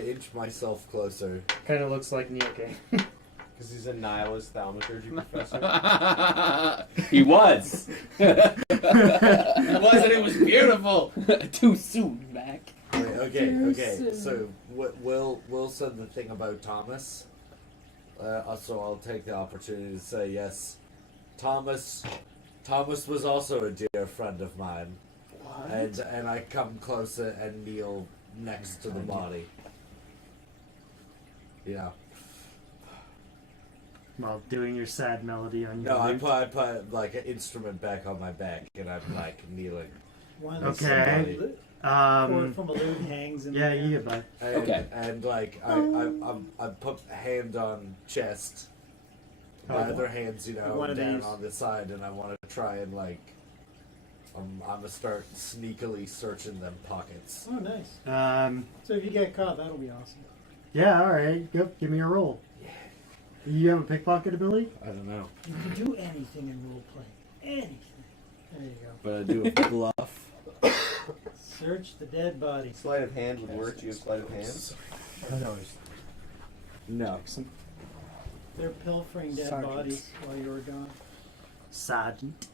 inch myself closer. Kind of looks like Nyoke. Because he's a nihilist thaumaturgy professor. He was. He was, and it was beautiful. Too soon, Mac. Wait, okay. So Will said the thing about Thomas. So I'll take the opportunity to say yes. Thomas was also a dear friend of mine. What? And I come closer and kneel next to the body. Yeah. While doing your sad melody on your No, I lute. put like an instrument back on my back, and I'm like kneeling. One Okay. Cord Um, from a lute hangs in yeah, the air. you get by. And, Okay. And like I put a hand on chest, my Oh. other hand's One of down these. on the side, and I want to try and like I'm gonna start sneakily searching them pockets. Oh, nice. Um, So if you get caught, that'll be awesome. yeah, alright. Go, give me a roll. You have a pickpocket ability? I don't know, You can do anything in roleplay. Anything. There you go. but I do a bluff. Search the dead body. Sleight of hand would work. Do you have sleight of hand? No. They're pilfering dead Sergeants. bodies while you were gone. Sergeant.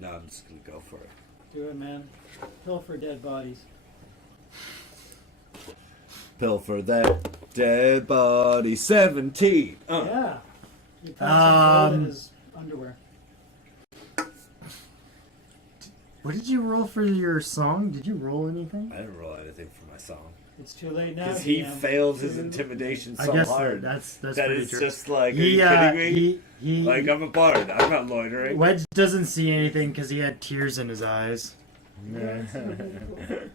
No, I'm just gonna go for it. Do it, man. Pilfer dead bodies. Pilfer that. Dead body 17. Yeah. You found some blood in Um, his underwear. What did you roll for your song? Did you roll anything? I didn't roll anything for my song. It's too late now. Because he DM. failed his intimidation I so guess hard. that's that pretty it's true. just like, are He, you kidding me? he Like, I'm a bard. I'm not loitering. Wedge doesn't see anything because he had tears in his eyes.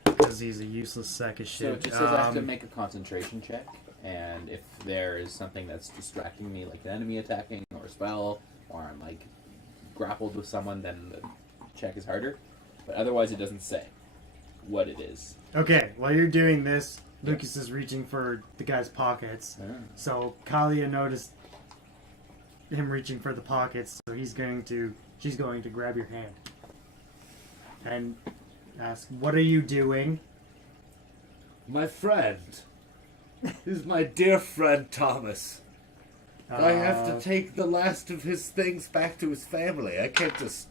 Because he's a useless sack of So shit. it just says I have to make a concentration check, and if there is something that's distracting me, like an enemy attacking or a spell, or I'm like grappled with someone, then the check is harder. But otherwise, it doesn't say what it is. Okay, while you're doing this, Lucas is reaching for the guy's pockets. So Kalia noticed him reaching for the pockets, so she's going to grab your hand and ask, "What are you doing?" My friend. This is my dear friend Thomas. I have to take the last of his things back to his family. I can't just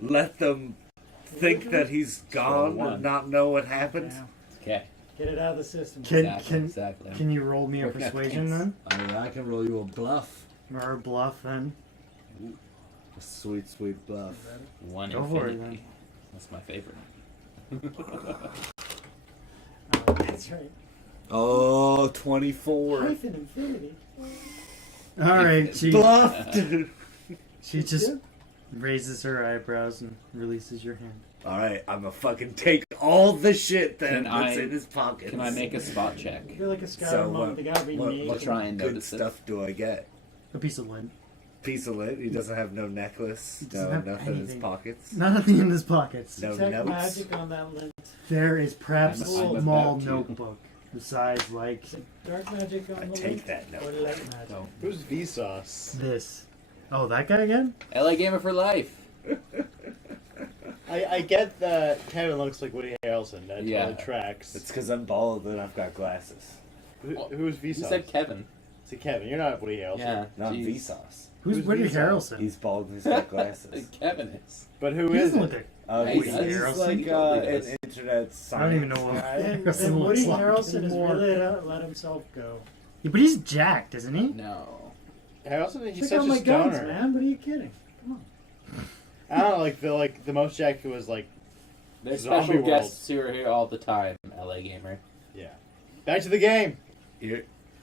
let them think that he's gone one. and not know what happened. Yeah. Okay. Get it out of the system. Exactly. Can you roll me a Working out persuasion kinks. then, I mean, I can roll you a bluff. or a bluff then? A sweet, sweet bluff. One Go for it, infinity. then. That's my favorite. That's right. Oh, 24. Hyphen infinity. All right, she Bluffed! she just raises her eyebrows and releases your hand. Alright, I'm gonna fucking take all the shit Can that's I- in his pockets. Can I make a spot check? I feel like a Skyrim So moment. The guy being what naked. try and good notice it? stuff do I get? A piece of lint. Piece of lint? He doesn't have no necklace, He doesn't no have nothing in his anything. pockets. Nothing in his pockets. No Detect notes. magic on that lint. There is perhaps I'm a about small to. notebook. Besides, like Dark magic on I the take lint. that Or note. light magic. So, Who's Vsauce? this. Oh, that guy again? LA Gamer for life. I get that Kevin looks like Woody Harrelson. That Yeah. totally tracks. It's because I'm bald and I've got glasses. Who's Vsauce? You said Kevin. It's Kevin. You're not Woody Harrelson. Yeah. Not jeez. Vsauce. Who's Who's Woody Vsauce? Harrelson? He's bald and he's got glasses. Kevin is. But who He is doesn't it? look like. Yeah, He's he does. Harrelson. like He totally does. an internet science I don't even know what guy. And Harrelson Woody looks like Harrelson has anymore. really let himself go. Yeah, but he's jacked, isn't he? No. Harrelson? He's Check such out a my guns, stoner. man. What are you kidding? I don't know. Like the most jacked was like There's Zombie special World. guests who are here all the time, LA Gamer. yeah. Back to the game.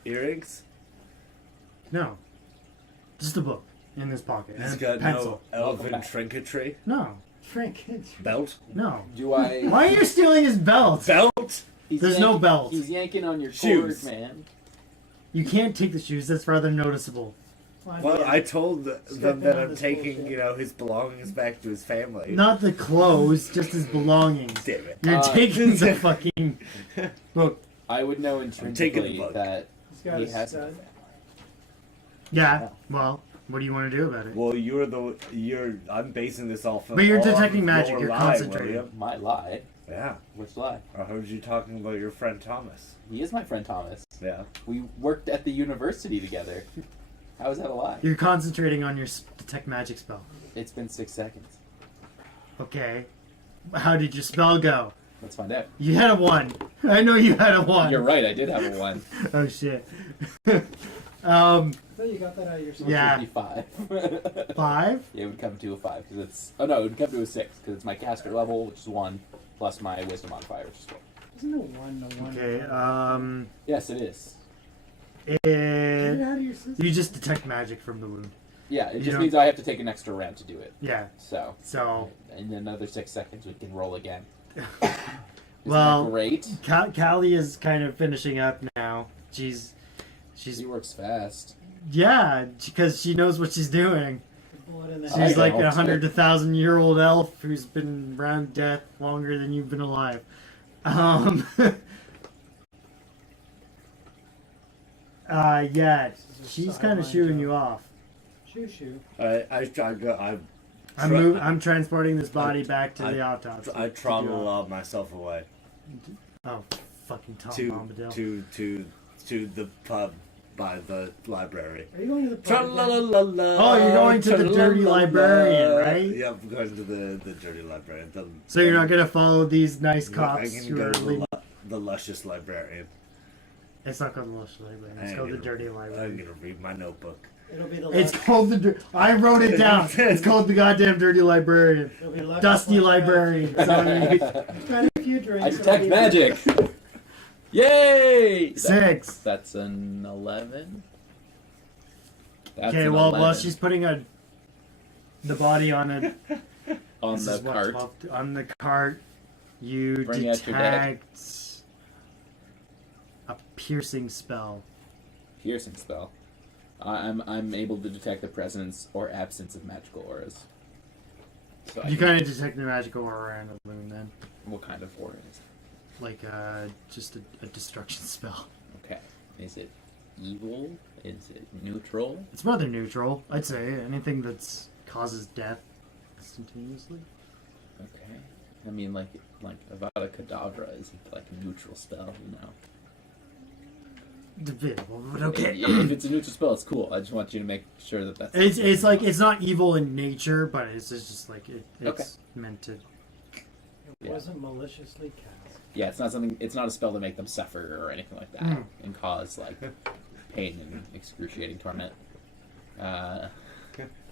Earrings? No. Just a book in his pocket. He's and got pencil. no elven Welcome back. trinketry. No. Frank. Belt? No. Do I? Why are you stealing his belt? Belt? He's There's no belt. He's yanking on your Shoes. cord, man. You can't take the shoes. That's rather noticeable. Well, I told them Stepping that on I'm this taking, bullshit. his belongings back to his family. Not the clothes, just his belongings. Damn it. You're taking the fucking book. I would know taking the intrinsically book. that He's got he his has. stud. Yeah. Well, what do you want to do about it? Well, I'm basing this off of. But you're all detecting of magic, your you're lie, concentrating. William. My lie. Yeah. Which lie? I heard you talking about your friend Thomas. He is my friend Thomas. Yeah. We worked at the university together. How is that a lie? You're concentrating on your detect magic spell. It's been 6 seconds. Okay. How did your spell go? Let's find out. You had a 1. I know you had a 1. You're right. I did have a 1. Oh shit. I thought you got that out of your soul. Yeah. It would be 5. 5? Yeah, it would come to a 5 because it's. Oh no, it would come to a 6 because it's my caster level, which is 1, plus my wisdom modifier, which is 4. Isn't it one to one? Okay. Yes, it is. Get it It, out of your system. you just detect magic from the wound. Yeah, it You just don't- means I have to take an extra round to do it. Yeah. So, So, in another 6 seconds, we can roll again. Isn't well, that great? Callie is kind of finishing up now. She's She works fast. yeah, because she knows what she's doing. Blood in the I She's like don't. 100,000-year-old elf who's been around death longer than you've been alive. Yeah, she's kind of shooing you off. Shoo shoo. I'm transporting this body back to the autopsy. I trundle myself away Oh, fucking Tom to Bombadil. the pub by the library. Are you going to the pub again? Tra-la-la-la-la, Oh, you're going to the dirty tra-la-la-la. librarian, right? Yeah, I'm going to the dirty librarian. So you're not gonna follow these nice I cops can who go are to leaving. the luscious librarian. It's not called the Lush Library. It's called the Dirty Library. I'm gonna read my notebook. It'll be the It's lush, called the. I wrote it down. It's called the goddamn Dirty Librarian. it'll be lush Dusty lush Librarian. lush. Sorry. Got a few drinks. I it'll detect be- magic. Yay! 6. That's an 11. That's Okay, an well, 11 while she's putting the body on a on this the is what, cart. 12 on the cart, you Bring out your dead. detect a piercing spell. Piercing spell. I'm able to detect the presence or absence of magical auras. So I You can- kind of detect the magical aura in the balloon then, What kind of aura is like just a destruction spell. it? Okay. Is it evil? Is it neutral? It's rather neutral, I'd say. Anything that causes death instantaneously. Okay. I mean, like Avada Kedavra is like a neutral spell, you know. Debatable, but okay. If it's a neutral spell, it's cool. I just want you to make sure that that's. It's like it's not evil in nature, but it's just like it's Okay. meant to. It Yeah. wasn't maliciously cast. Yeah, it's not something. It's not a spell to make them suffer or anything like that Mm. and cause like pain and excruciating torment.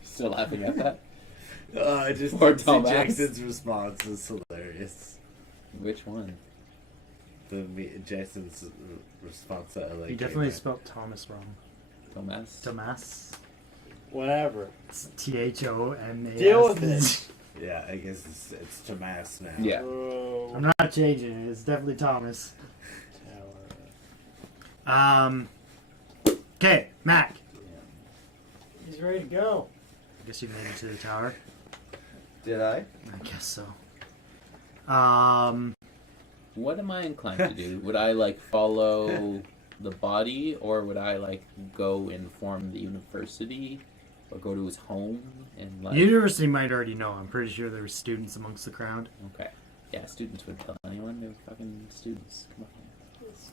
Still laughing at that? I just Poor see dumbass. Jackson's response is hilarious. Which one? Jason's response that I like. You definitely spelled Thomas wrong. Thomas? Tomas. Whatever. It's THOMAS. Deal with it. Yeah, I guess it's Tomas now. Yeah. I'm not changing it. It's definitely Thomas. Okay, Mac. He's ready to go. I guess you made it to the tower. Did I? I guess so. What am I inclined to do? Would I like follow the body, or would I like go inform the university, or go to his home and like? The university might already know. I'm pretty sure there were students amongst the crowd. Okay. Yeah, students would tell anyone. They're fucking students. Come on.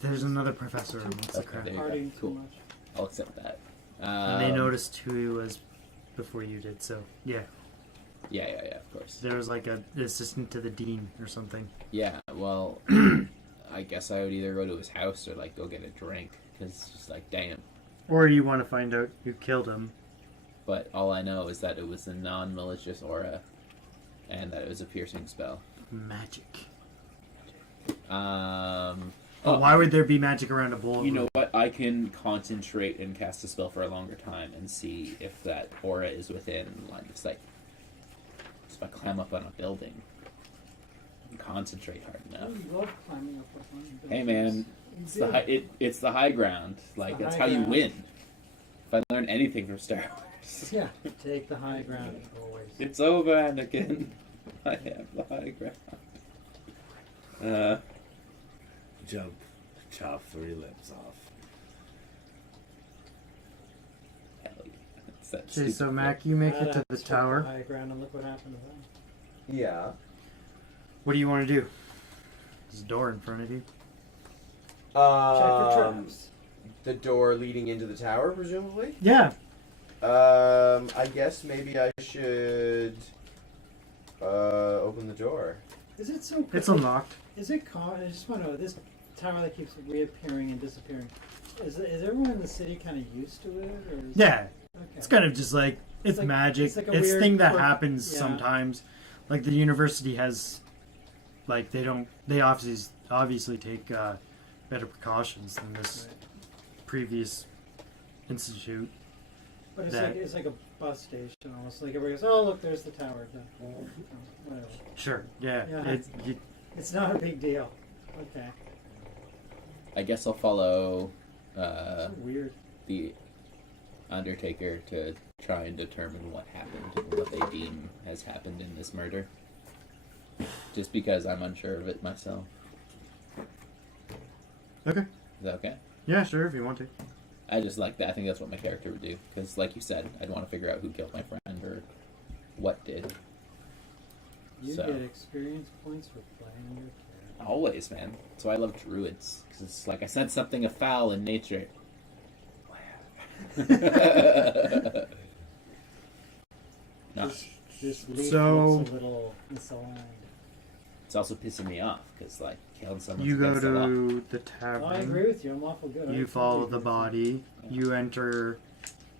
There's another professor amongst the Okay, crowd. there you go. Partying too Cool. much. I'll accept that. And they noticed who he was before you did, so yeah. Yeah, of course. There was like an assistant to the dean or something. Yeah, well, I guess I would either go to his house or like go get a drink, because it's just like, damn. Or you want to find out who killed him. But all I know is that it was a non-malicious aura, and that it was a piercing spell. Magic. Oh, Why would there be magic around a bowl? you know what? I can concentrate and cast a spell for a longer time and see if that aura is within line. It's like if I climb up on a building and concentrate hard Oh, enough. you love climbing up with one. Hey man, it's the it's the high ground. Like the that's high how you ground. win. If I learn anything from Star Wars, Yeah, take the high ground always. it's over, Anakin. I have the high ground. Jump, chop 3 limbs off. Hell yeah. It's that Okay, stupid so book. Mac, you make it to the Badass, took tower. High ground, and look what happened to that. Yeah. What do you want to do? There's a door in front of you. Check for traps. The door leading into the tower, presumably. Yeah. I guess maybe I should open the door. Is it so? It's unlocked. Is it common? I just want to know this tower that keeps reappearing and disappearing. Is everyone in the city kind of used to it, or? Is Yeah. Okay. It's kind of just like it's like- magic. it's like a It's weird thing that quirk- happens yeah. sometimes. Like the university has, like they obviously take better precautions than this Right. previous institute. But that- it's like a bus station almost. Like everybody goes, oh look, there's the tower. Whatever. Sure. Yeah. Yeah. It's not a big deal. Okay. I guess I'll follow So weird. the Undertaker to try and determine what happened, and what they deem has happened in this murder. Just because I'm unsure of it myself. Okay. Is that okay? Yeah. Sure. If you want to. I just like that. I think that's what my character would do. Because, like you said, I'd want to figure out who killed my friend or what did. You So. get experience points for playing your character. Always, man. That's why I love druids. Because it's like I sense something afoul in nature. No. This leaf So- looks a little misaligned. It's also pissing me off because like killing someone. You go against the law. to the Well, I tavern. agree with you. I'm awful good. You I follow totally the agree with you. body. You enter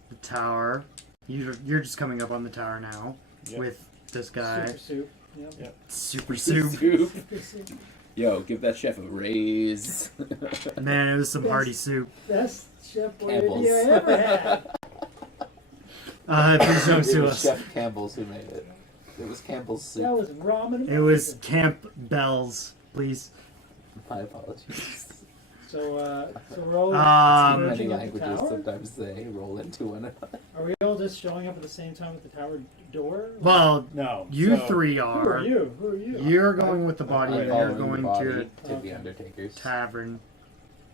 the tower. You're just coming up on the tower now Yep. with this guy. Super soup. Yep. Yep. Super soup. Soup. Super soup. Yo, give that chef a raise. Man, it was some hearty soup. Best chef boy Campbell's. idea I ever had. Please don't It sue was us. Chef Campbell's who made it. It was Campbell's soup. That was ramen. It was Camp Bells, please. My apologies. So we're all Too Um, many merging at the languages, tower? sometimes they roll into one another. Are we all just showing up at the same time at the tower door? Well, No. you so- three Who are. are you? Who are you? You're going with the body, I'm and you're following the going body to to Okay. the Undertaker's a tavern.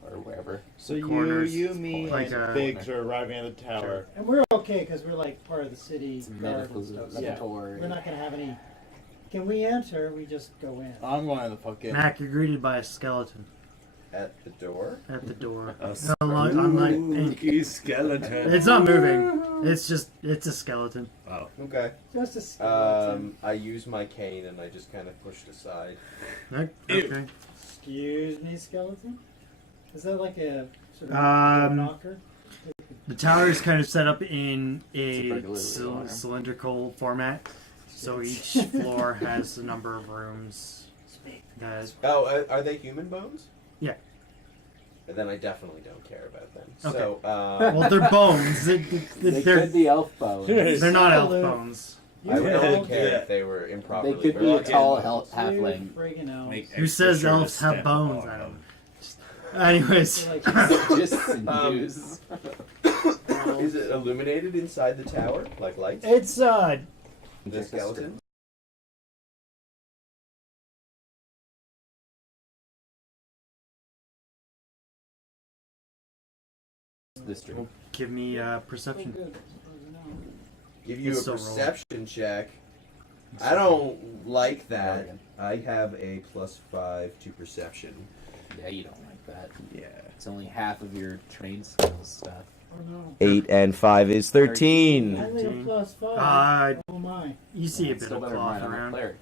or wherever. So corners, you, me, like and a- Biggs are arriving at the tower. And we're okay because we're like part of the city It's a guard medical and stuff. So laboratory. we're not gonna have any. Can we enter? We just go in. I'm going the fuck in. Mac, you're greeted by a skeleton At the door? at the door. A Unlike, skeleton. it's not moving. It's a skeleton. Oh. Okay. Just a skeleton. I use my cane and I just kind of pushed aside. Okay. Excuse me, skeleton. Is that like a sort of Um, knocker? The tower is kind of set up in It's a a burglary alarm. cylindrical format, so each floor has a number of rooms. That Oh, are they human bones? Yeah. Then I definitely don't care about them. Okay. So, well, they're bones. They They're could be elf bones. they're not elf Salute. bones. I would only Yeah. care if they were improperly They could be a buried. tall Fucking- halfling. Friggin' elves. Make Who extra says sure to elves have step bones? on I don't them. know. Anyways, They're like Just sinews. Is it illuminated inside the tower, like lights? it's The skeleton. This tree. give me so perception. good. Give you It's a still rolling. perception check. I don't like that. I have a +5 to perception. Yeah, you don't like that. Yeah. It's only half of your train skills stuff. Oh no. 8 and 5 is 13. Only a 13. +5. Oh my. You see a It's bit still of better than cloth mine, I'm a around, cleric.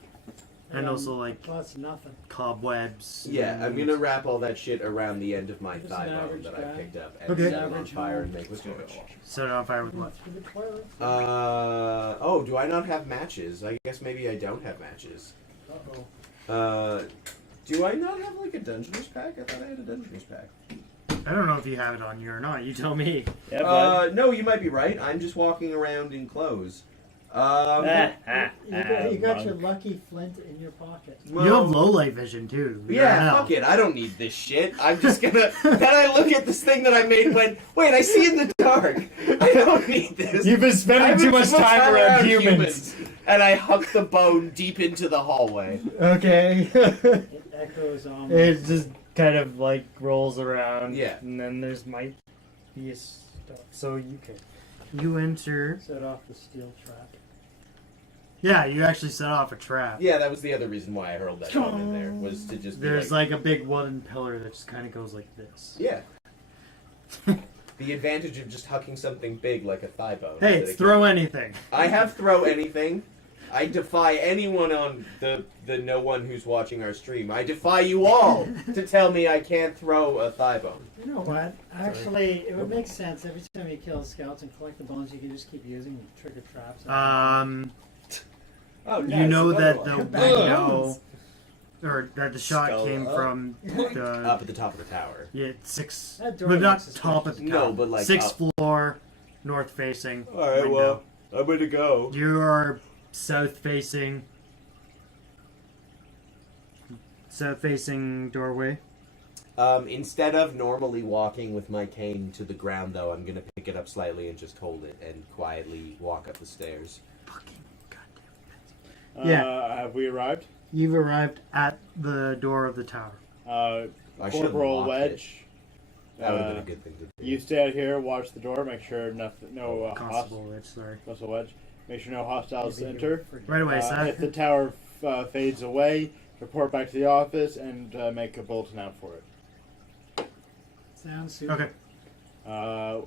and also like Plus nothing. cobwebs. Yeah, I'm and- gonna wrap all that shit around the end of my Just an thigh bone average that I guy. picked up and Okay. set it on Average fire and man. make a torch. Set it on fire with what? Through the toilet. Oh, do I not have matches? I guess maybe I don't have matches. Uh-oh. Do I not have like a Dungeoner's pack? I thought I had a Dungeoner's pack. I don't know if you have it on you or not. You tell me. Yeah, bud. No, you might be right. I'm just walking around in clothes. You got your Monk. lucky flint in your pocket. You have low light vision too. You're Yeah, hell. fuck it. I don't need this shit. I'm just gonna. Then I look at this thing that I made and went, wait, I see in the dark. I don't need this. You've been I've spending been too much spending time around humans. And I huck the bone deep into the hallway. Okay. It echoes on. It just kind of like rolls around. Yeah. And then there's might be a stuff. So you enter. Set off the steel trap. Yeah, you actually set off a trap. Yeah, that was the other reason why I hurled that bone in there, was to just be There's like a big wooden pillar that just kind of goes like this. Yeah. The advantage of just hucking something big like a thigh bone. Hey, is it's that it throw anything. I have throw anything. I defy anyone on the no one who's watching our stream. I defy you all to tell me I can't throw a thigh bone. You know what? Actually, it would make sense. Every time you kill a skeleton, collect the bones, you can just keep using and trigger traps. Oh, You know that the Back window, or that the shot Skull came up. from Up the at the top of the tower. six, That door but not looks top at the No, top. but like sixth up. floor, north facing. Alright, window. well, I'm gonna go. You are south facing. South facing doorway. Instead of normally walking with my cane to the ground, though, I'm gonna pick it up slightly and just hold it and quietly walk up the stairs. Fucking goddamn. Yeah. Have we arrived? You've arrived at the door of the tower. I should Corporal lock Wedge. That would have been a good thing to do. You stay out here, watch the door, make sure nothing, no Constable Rich, sorry. Constable Wedge. Make sure no hostiles enter. Right away, sir. If the tower fades away, report back to the office and make a bulletin out for it. Sounds super. Okay.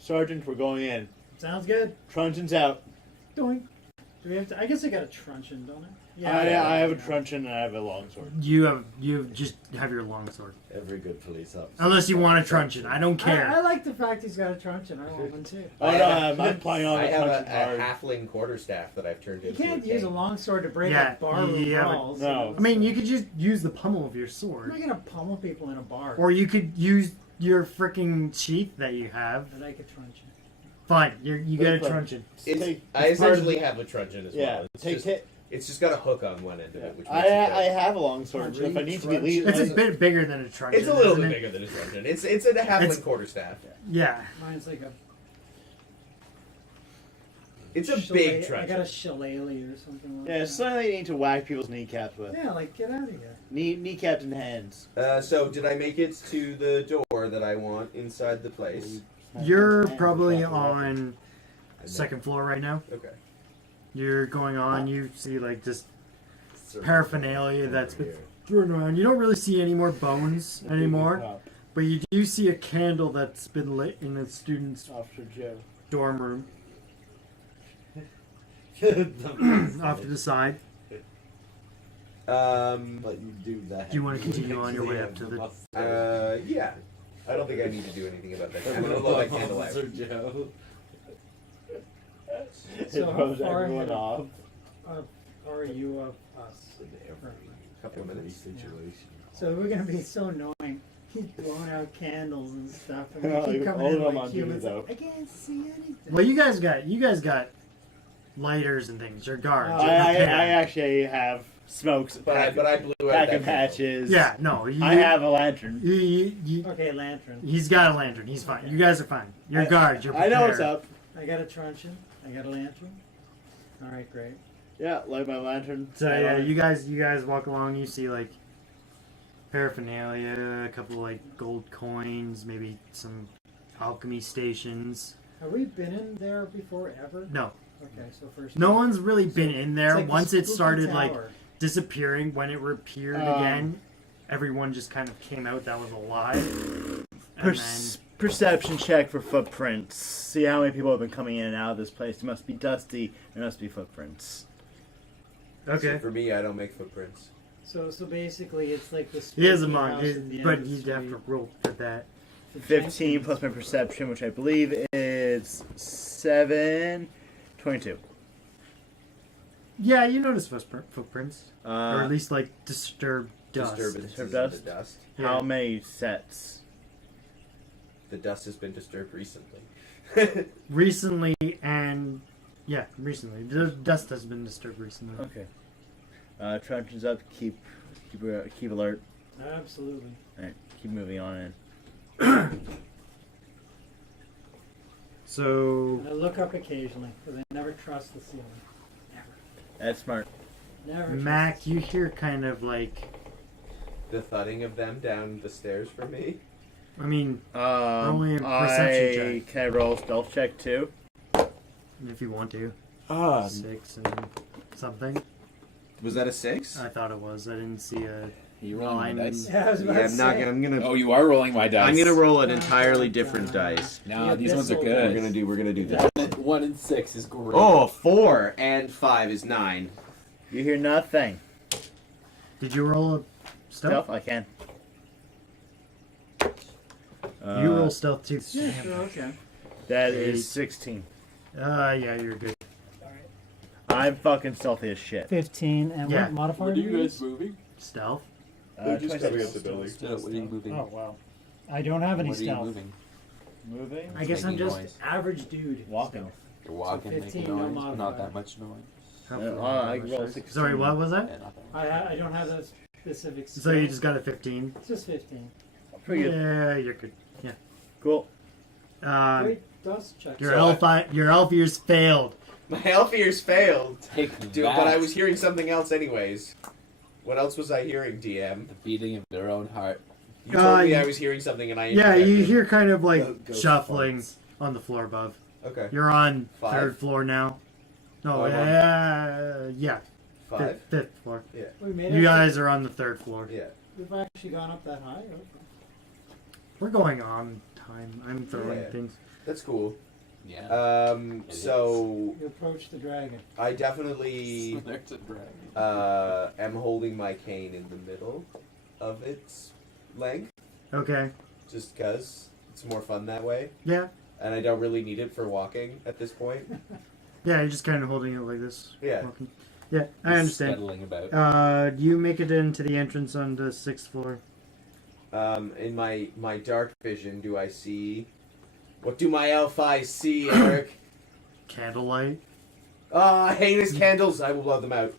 Sergeant, we're going in. Sounds good. Truncheon's out. Doink. Do we have to? I guess I got a truncheon, don't I? I have a truncheon and I have a longsword. You just have your longsword. Every good police officer. Unless you want a truncheon, I don't care. I like the fact he's got a truncheon. I want one too. Oh no, I'm playing on I a have truncheon card. a halfling quarterstaff that I've turned You into. can't a use a cane. longsword to break Yeah, up barroom yeah, but- walls. no. I mean, you could just use the pummel of your I'm sword, not gonna pummel people in a bar. or you could use your freaking sheath that you have. I like a truncheon. Fine, you get a Look, truncheon. I essentially have a truncheon as Yeah, well. It's just got a hook on one end of it, which makes it I good. have a longsword. So if I need to be lead, It's a bit bigger than a truncheon. It's a little isn't bit it? bigger than a truncheon. It's a halfling It's- quarterstaff. Yeah. Mine's like a. It's a shillelagh- big I truncheon. got a shillelagh or something like yeah, that. it's something that you need to whack people's kneecaps with. Yeah, like get out of here. Kneecaps and hands. So did I make it to the door that I want inside the place? You're probably on second floor right now. Okay. You're going on. You see like just paraphernalia that's been thrown around. You don't really see any more bones anymore, but you do see a candle that's been lit in the student's Officer Joe. dorm room But off to the side. you do that. Do you wanna continue on your way up to the- Yeah. I don't think I need to do anything about that. I'm gonna blow that candle out. Officer Joe. So It how throws far everyone ahead off. are you of us? Couple of minutes. Situation. So we're gonna be so annoying. He's blowing out candles and stuff, and Yeah, we keep like, coming all in of them like on duty, humans. though. I can't see anything. Well, you guys got lighters and things. Your guards. Oh, you're I prepared. actually have smokes. But I blew out Packing that candle. patches. Yeah, no. I have a lantern. Okay, lantern. He's got a lantern. He's fine. You guys are fine. You're guards. You're I prepared. know what's up. I got a truncheon. I got a lantern. All right, great. Yeah, light my lantern. So yeah, you guys walk along. You see like paraphernalia, a couple like gold coins, maybe some alchemy stations. Have we been in there before ever? No, Okay, so first. no one's really been in there. It's like the Once it spooky started like tower. disappearing, when it appeared again, everyone just kind of came out that was alive. And then, Perception check for footprints. See how many people have been coming in and out of this place. It must be dusty. There must be footprints. okay, So for me, I don't make footprints. So basically, it's like this. he is a spooky monk, house at the end but of the you'd have to street. roll for that. 15 plus my perception, which I believe is 7. 22. Yeah, you notice footprints, or at Uh, least like disturbed dust. Disturbances Disturbed in dust? the dust. how many sets? The dust has been disturbed recently. Recently, and yeah, recently. The dust has been disturbed recently. Okay. Truncheons up. Keep alert. Absolutely. Alright, keep moving on in. So And I look up occasionally because I never trust the ceiling. Never. That's smart. Never. trust Mac, the you hear kind of like, The thudding of them down the stairs for me. I mean, Only a I perception check. can I roll a stealth check too? if you want to, 6 and something. Was that a 6? I thought it was. I didn't see a You rolling my line. dice? Yeah, I was about to say. I'm gonna. Oh, you are rolling my dice. I'm gonna roll an entirely different dice. No, The these ones are abyssal good. We're gonna do this. 1 and 6 is great. Oh, 4 and 5 is 9. You hear nothing. Did you roll a stealth? Stealth? I can. You roll stealth too. Yeah, sure, okay. That 8. is 16. Yeah, you're good. I'm fucking stealthy as shit. 15, and Yeah. what modifier What are do you you guys use? moving? Stealth. 26. What are you moving? Oh, wow. I don't have any What are you stealth. moving? Moving? I guess I'm Making just noise. average dude. Walking. You're walking, 15, making no noise, but not modifier. that much noise. How I much roll is- 16. Sorry, what was Yeah, that? not that much. I don't have that specific skill. So you just got a 15. It's just 15. Pretty good. Yeah, you're good. Yeah. Cool. Wait, dust check. Your So your elf ears failed. My elf ears failed. Take Dude, that. but I was hearing something else anyways. What else was I hearing, DM? The beating of their own heart. You told me you- I was hearing something and I Yeah, you interjected. hear kind of Go- like go shuffling farts. on the floor above. Okay. You're on 5? third floor now. No, Oh, I'm yeah, 5? fifth floor. We made You it. guys are on the third floor. Yeah. We've actually gone up that high. Okay. We're going on time. I'm throwing Yeah. things. That's cool. Yeah. So You approach the dragon. I definitely There's a dragon. am holding my cane in the middle of its length, Okay. just because it's more fun that way, Yeah. and I don't really need it for walking at this point. Yeah, you're just kind of holding it like this. Yeah. Walking. Yeah, I understand. Scuttling about. You make it into the entrance on the 6th floor. In my dark vision, do I see? What do my elf eyes see, Eric? Candlelight. Ah, heinous candles! I will blow them out.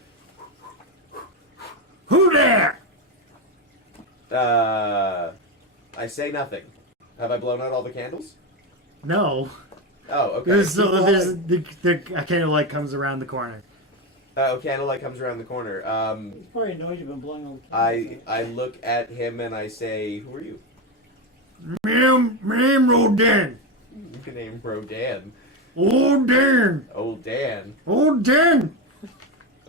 Who there? I say nothing. Have I blown out all the candles? No. Oh, okay. There's Keep the a candlelight comes around the corner. Oh, candlelight comes around the corner. It's probably annoyed you've been blowing all the candles I look at him and I say, "Who are you?" My name Rodan. You can name Rodan. Old Dan. Old Dan. Old Dan.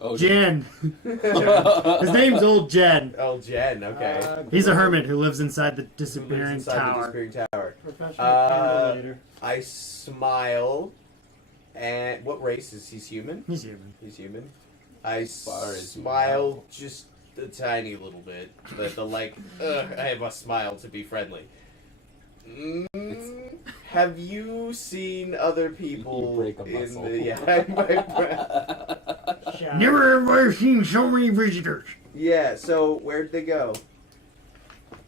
Oh, Jen. His name's Old Jen. Oh, Jen. Okay. He's a hermit who lives inside the Who lives disappearing inside the tower. disappearing tower. Professional candle I smile, and what race is he? Human. He's human. He's human. I Far as you smile know. just a tiny little bit. I must smile to be friendly. Have you seen other people You break a in muscle. the? Yeah, Shout. Never have I seen so many visitors. yeah. So where'd they go?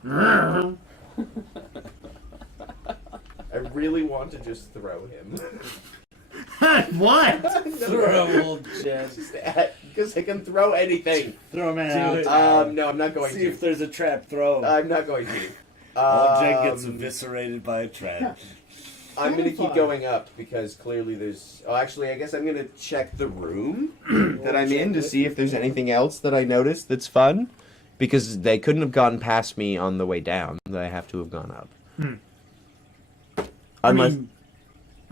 I really want to just throw him. What? Throw old Jen. Because I can throw anything. Throw him out. No, I'm not going See to. if there's a trap. Throw him. I'm not going to. Old Jen gets eviscerated by a trap. I'm gonna keep Fine. going up because clearly there's. Oh, actually, I guess I'm gonna check the room that I'm in to see if there's anything else that I noticed that's fun. Because they couldn't have gone past me on the way down. They have to have gone up.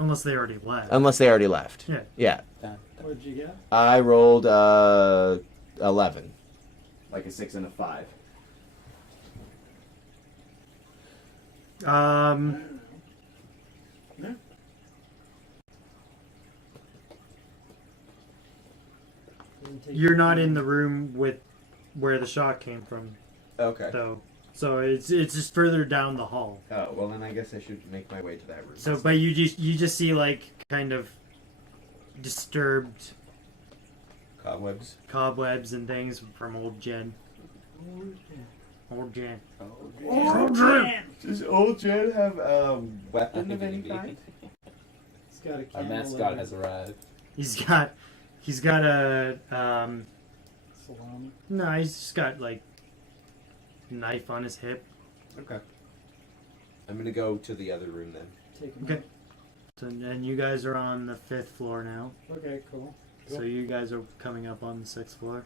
Unless they already left. Unless they already left. Yeah. Yeah. What'd you get? I rolled 11. Like a 6 and a 5. You're not in the room with where the shot came from, Okay. though. So it's just further down the hall. Oh, well then I guess I should make my way to that room. So, but you just see like kind of disturbed Cobwebs. cobwebs and things from old Jen. Old Jen. Old Jen. Does old Jen have a weapon of any kind? He's got a Our candle mascot lighter. has arrived. He's got a Salami. no, he's just got like knife on his hip. Okay. I'm gonna go to the other room then. Take him Okay. So, and you guys are on the 5th floor now. out. Okay, cool. So you guys are coming up on the 6th floor.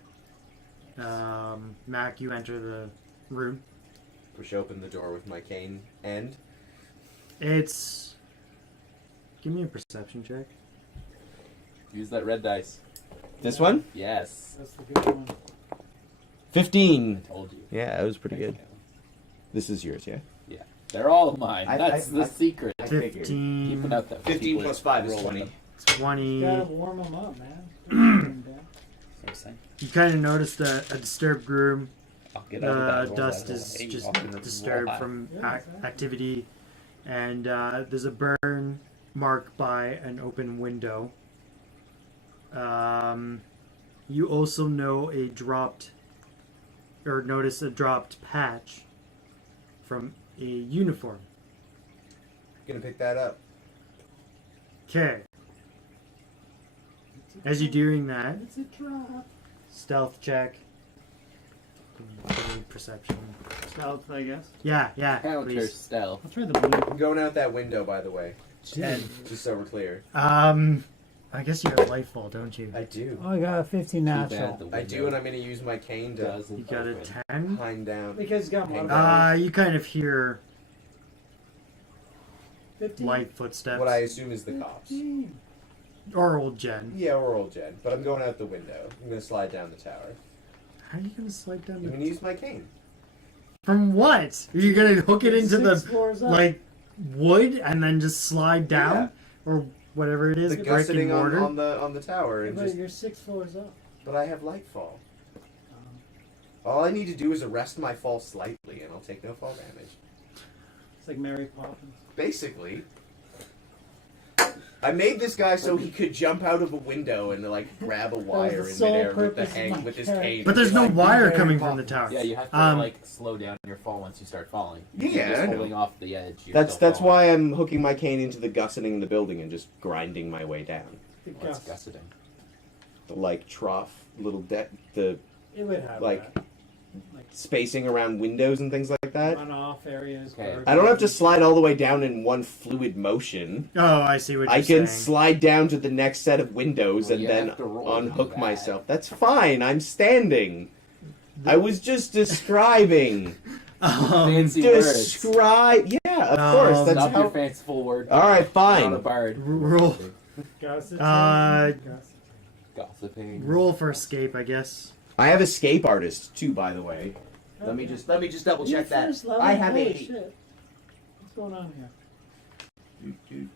Mac, you enter the room. Push open the door with my cane and It's. Give me a perception check. Use that red dice. this one? Yes. That's the good one. 15. Told you. Yeah, that was pretty good. This is yours, yeah? They're all mine. I- That's I- the I- secret. I figured. 15, Keeping up that 15 plus 5 is 20. 20. Gotta warm him up, man. Don't warm him down. I'm saying. You kind of noticed a disturbed room. I'll get out of that. Dust is just disturbed from activity. And there's a burn mark by an open window. You also notice a dropped patch from a uniform. Gonna pick that up. Okay. As you're doing that, It's a drop. stealth check. Give me perception. Stealth, I guess. Yeah, Counter please. stealth. I'll try the blue. I'm going out that window, by the way. 10. Just so we're clear. I guess you have lightfall, don't you? I do. Oh, I got a 15 Too natural. bad the I do, window and I'm gonna use my cane to doesn't You got a open. 10? climb down. Because he's got modifiers. You kind of hear 15. light footsteps. What I assume is the cops. 15. Or old Jen. Yeah, or old Jen. But I'm going out the window. I'm gonna slide down the tower. How are you going to slide down I'm the... gonna use my cane. From what? Are you going to hook it into 6 the, floors up. like, wood and then just slide down? Or whatever it is, The brick gusseting and on, mortar. on the tower, and But just. you're 6 floors up. But I have light fall. Um, All I need to do is arrest my fall slightly, and I'll take no fall damage. it's like Mary Poppins. Basically, I made this guy so he could jump out of a window and like grab a wire in sole midair purpose of my with his character. cane. But there's no Like, wire Mary coming from the Poppins. tower. Yeah, you have to like slow down your fall once you start falling. If you're Yeah, just I know. holding off the edge. You're That's still falling. why I'm hooking my cane into the gusseting in the building and just grinding my way down. The What's gust. gusseting? The like trough, little the It would have like that. Like spacing around windows and things like that. runoff areas. Okay. where- I don't have to slide all the way down in one fluid motion. Oh, I see what you're I saying. can slide down to the next set of windows Well, and you then have to roll to do unhook that. myself. That's fine. I'm standing. I was just describing. Fancy words. Describe. Yeah, of course. That's Stop your how. fanciful word. All right, Not a fine. bard. Roll. Gossiping. Uh, Gossiping. Roll for escape, I guess. I have escape artist too, by the way. Let me just double check that. First level? I have Holy a. shit. What's going on here?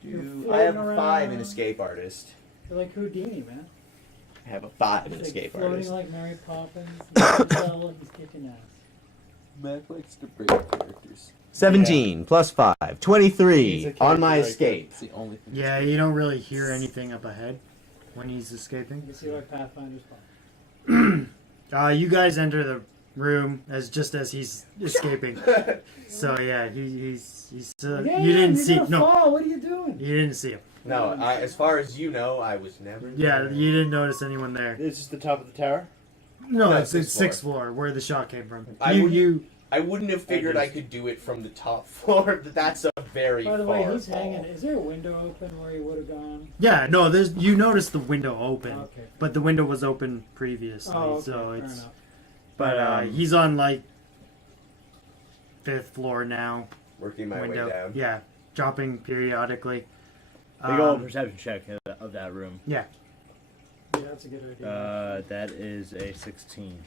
You're I have floating a 5 in around. escape artist. You're like Houdini, man. I have a 5 in He's like escape floating artist. like Mary Poppins. He's kicking ass. Mac likes to break characters. 17 plus 5, He's 23 a on my character escape. It's the only thing. Yeah, you don't really hear anything up ahead when he's You escaping. can see why Pathfinder's fun. You guys enter the room just as he's escaping. So yeah, he's Yeah, you didn't you're see gonna no, fall. What are you doing? you didn't see him. No, as far as you know, I was never. Yeah, there. you didn't notice anyone there. This is the top of the tower. No, No, it's sixth sixth floor where the shot came from. I You wouldn't- I wouldn't have figured I could do it from the top floor. But that's a very By the far way, he's fall. hanging. Is there a window open where he would have gone? yeah, no, you noticed the window open, Okay. but the window was open previously, Oh, okay. so Fair it's. enough. But he's on like 5th floor now. Working my window, way down. yeah, dropping periodically. Big old perception check of that room. Yeah, Yeah, that's a good idea. That is a 16.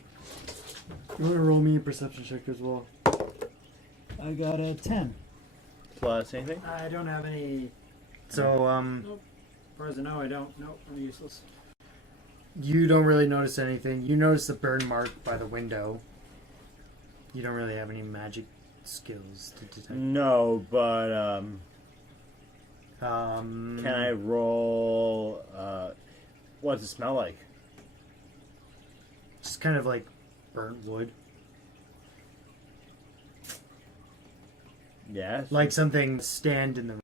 you want to roll me a perception check as well? I got a 10. Plus anything? I don't have any. So As far as I know, I don't. Nope, I'm useless. you don't really notice anything. You notice the burn mark by the window. You don't really have any magic skills to detect. No, but Can can I roll? What does it smell like? Just kind of like burnt wood, Yeah. like something stand in the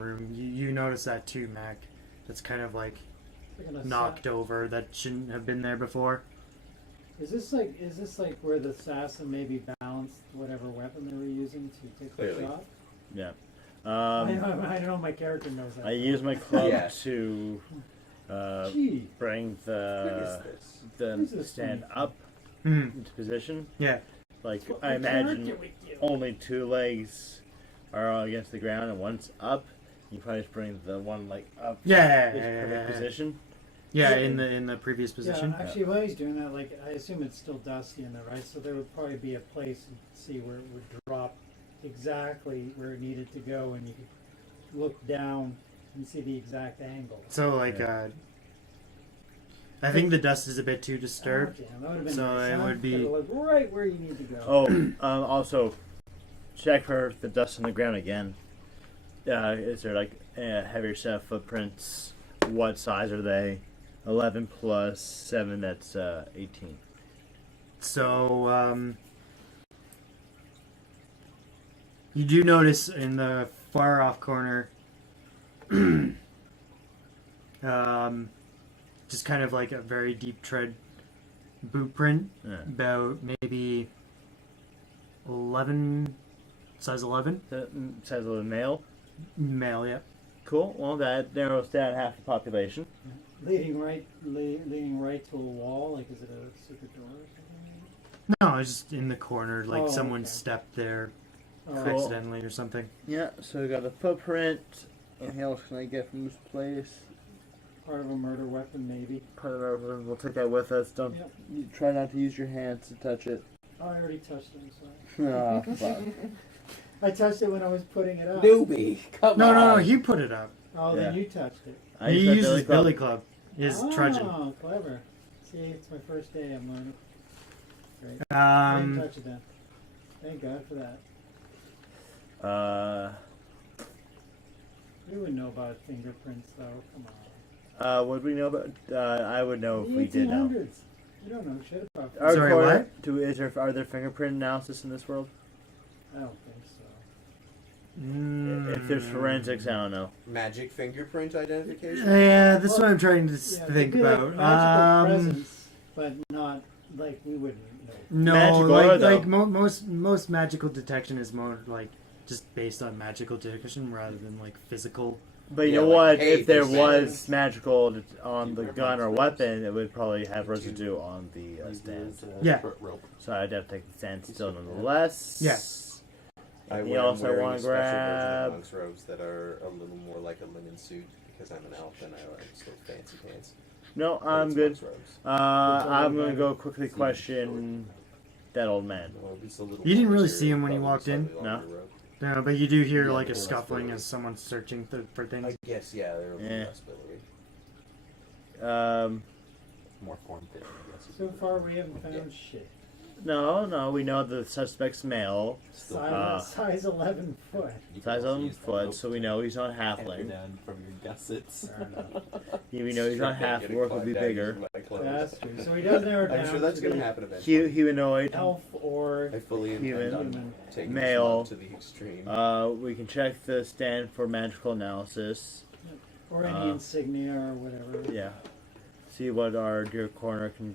room. You notice that too, Mac. That's kind of like Like an knocked over. That shouldn't have been there before. Is this like where the assassin maybe balanced whatever weapon they were using to take Clearly. the shot? Yeah. I don't know. My character knows that. I use my club Yeah. to Gee, bring What is this? the Who's this stand thing? up Mhm. into position. Yeah. Like what I my character imagine would do. only 2 legs are against the ground and one's up. You probably just bring the one leg up. Yeah, It's perfect position. Yeah, in the previous position. Yeah, actually, while he's doing that, like I assume it's still dusty in there, right? So there would probably be a place to see where it would drop exactly where it needed to go, and you could look down and see the exact angle. So like, I think the dust is a bit too disturbed. Oh, damn, that would have been So nice, it huh? would be- Could've looked right where you need to go. Oh, also check for the dust on the ground again. Is there like heavier set of footprints? What size are they? 11 plus 7, that's 18. So you do notice in the far off corner, just kind of like a very deep tread boot print, Yeah. about maybe 11, size 11, Size of a male. male. Yeah. Cool. Well, that narrows down half the population. Leading right to a wall. Like, is it a secret door or something? No, it's just in the corner, like Oh, someone okay. stepped there Oh, Cool. accidentally or something. Yeah. So we got the footprint. Anything else can I get from this place? part of a murder weapon, maybe. Put it over. We'll take that with us. Don't Yep. try not to use your hands to touch it. Oh, I already touched it. I'm sorry. Oh, fuck. I touched it when I was putting it up. Newbie, come No, on. no, he put it up. Oh, Yeah. then you touched it. I He used that uses Club. Billy Club. His trudging. Oh, clever. See, it's my first day. I'm learning. Great. I didn't touch it then. Thank God for that. We would know about fingerprints, though. Come on. Would we know about? I would know if The we did know. 1800s. You don't know shit about Are Sorry, corner- what? Are there fingerprint analysis in this world? I don't think so. If there's forensics, I don't know. Magic fingerprint identification? Yeah, that's what I'm trying to Yeah, think it'd be like about. magical presence, but not like we wouldn't know. No, Magical, like though. most magical detection is more like just based on magical detection rather than like physical. But you Yeah, know like, what? hey, if there there's was magical on Do the you gun or remember weapon, it would probably have residue on the stand. Yeah. Rope. So I'd have to take the stand still nonetheless. Yeah. I'm You also wearing wanna a special version grab- of monk's robes that are a little more like a linen suit because I'm an elf and I wear still fancy pants. No, But I'm it's good. monk's robes. I'm gonna go quickly question that old man. Well, it's a little You didn't more really material, see him when you probably walked in? slightly longer robe. No, but you do hear Yeah, like a more scuffling billowy. as someone's searching for things. I guess, yeah, they're a little Yeah. less billowy. More form fit, I guess. So far, we haven't found shit. No, we know the suspect's male, Size 11 foot. size 11 foot, so we know he's not Anchor halfling. down from your gussets. Fair enough. Yeah, we know he's not half. Getting Work will climbed be down bigger. using my clothes. That's true. So he does narrow it down I'm sure that's to going to the happen eventually. Humanoid. elf or I fully Human. intend on Human. taking Male. this one to the extreme. We can check the stand for magical analysis. or any insignia or whatever. Yeah. See what our dear coroner can.